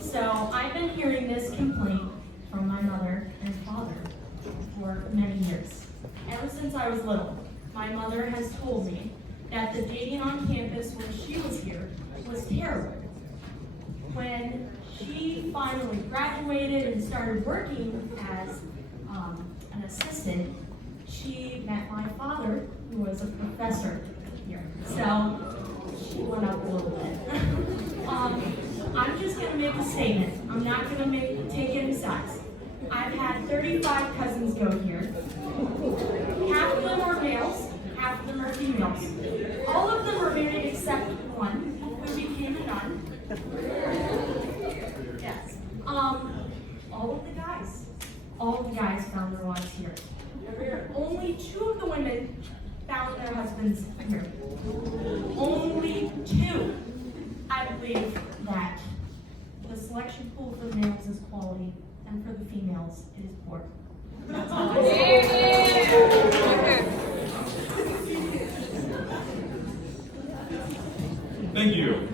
So I've been hearing this complaint from my mother and father for many years. Ever since I was little, my mother has told me that the dating on campus when she was here was terrible. When she finally graduated and started working as an assistant, she met my father, who was a professor here. So she went up a little bit. I'm just gonna make a statement. I'm not gonna take any sides. I've had 35 cousins go here. Half of them are males, half of them are females. All of them are married except one, who became a nun. Yes. All of the guys found their wives here. Only 2 of the women found their husbands here. Only 2. I believe that the selection pool for the males is quality, and for the females, it is poor. That's all I say. Thank you.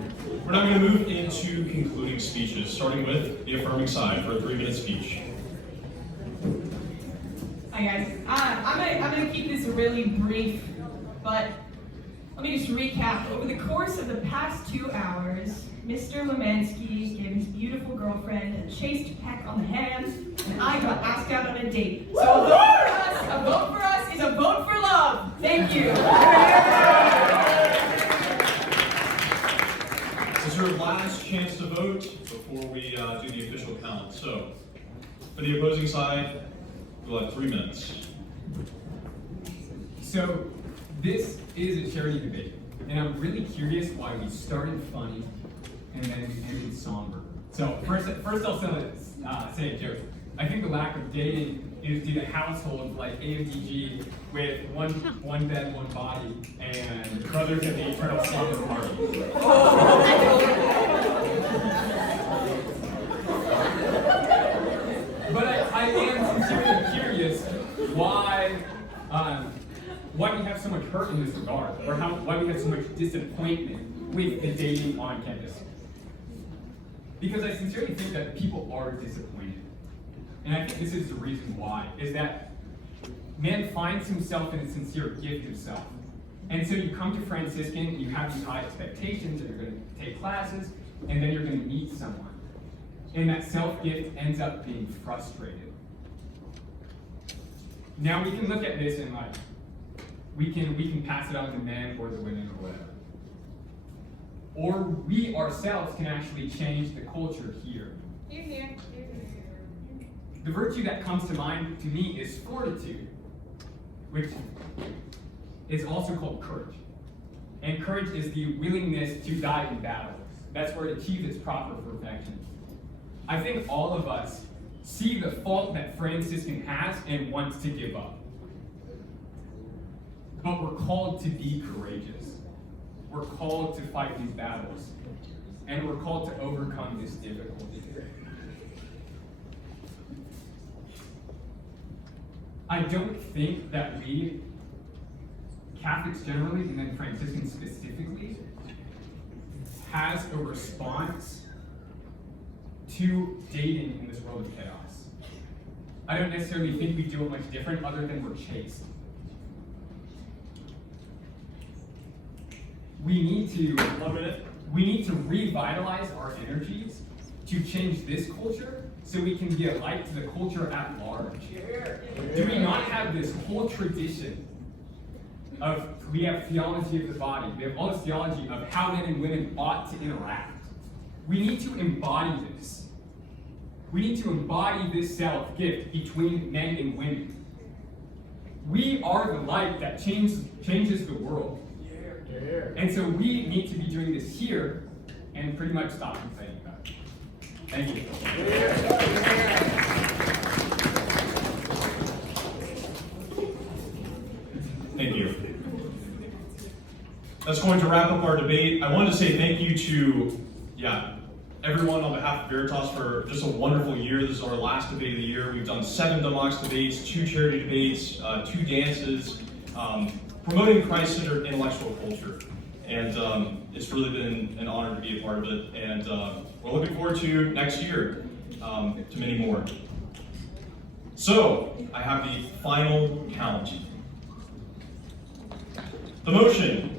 We're now going to move into concluding speeches, starting with the affirming side for a 3-minute speech. Hi guys, I'm gonna keep this really brief, but let me just recap. Over the course of the past 2 hours, Mr. Lemansky gave his beautiful girlfriend a chaste peck on the hand, and I got asked out on a date. So a vote for us is a vote for love. Thank you. This is your last chance to vote before we do the official count. So, for the opposing side, you'll have 3 minutes. So, this is a charity debate, and I'm really curious why we started funny and then ended somber. So, first I'll say a joke. I think the lack of dating is due to households like AMDG with one bed, one body, and brothers at the eternal slumber party. But I am sincerely curious why we have so much hurt in this regard, or why we have so much disappointment with the dating on campus. Because I sincerely think that people are disappointed. And I think this is the reason why, is that man finds himself in a sincere gift of self. And so you come to Franciscan, you have these high expectations, that you're going to take classes, and then you're going to meet someone. And that self-gift ends up being frustrated. Now we can look at this and we can pass it on to men or the women or whatever. Or we ourselves can actually change the culture here. The virtue that comes to mind to me is fortitude, which is also called courage. And courage is the willingness to die in battle. That's where it achieves its proper perfection. I think all of us see the fault that Franciscan has and wants to give up. But we're called to be courageous. We're called to fight these battles. And we're called to overcome this difficulty. I don't think that we, Catholics generally, and then Franciscans specifically, has a response to dating in this world of chaos. I don't necessarily think we do it much different other than we're chaste. We need to revitalize our energies to change this culture so we can be a light to the culture at large. Do we not have this whole tradition of, we have theology of the body, we have all this theology of how men and women ought to interact. We need to embody this. We need to embody this self-gift between men and women. We are the light that changes the world. And so we need to be doing this here and pretty much stop complaining about it. Thank you. Thank you. That's going to wrap up our debate. I wanted to say thank you to, everyone on behalf of Veritas for just a wonderful year. This is our last debate of the year. We've done 7 Demox debates, 2 charity debates, 2 dances, promoting Christ-centered intellectual culture. And it's really been an honor to be a part of it. And we're looking forward to next year, to many more. So, I have the final count. The motion.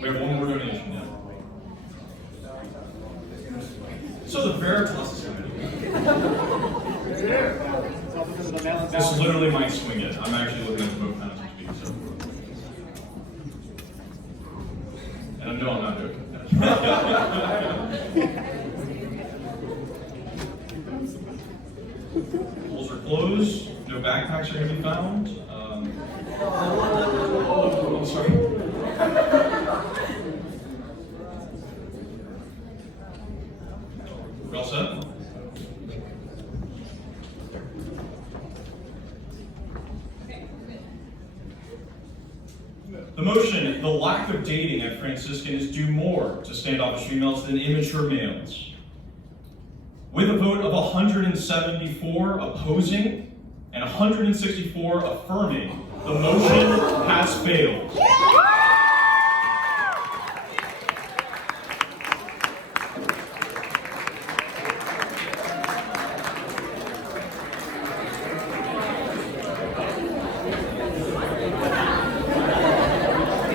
We have one more donation now. So the Veritas is coming. No, I'm not joking. Polls are closed. No backpacks are going to be found. I'm sorry. We're all set? The motion, the lack of dating at Franciscan is due more to standoffish females than immature males. With a vote of 174 opposing and 164 affirming, the motion has failed.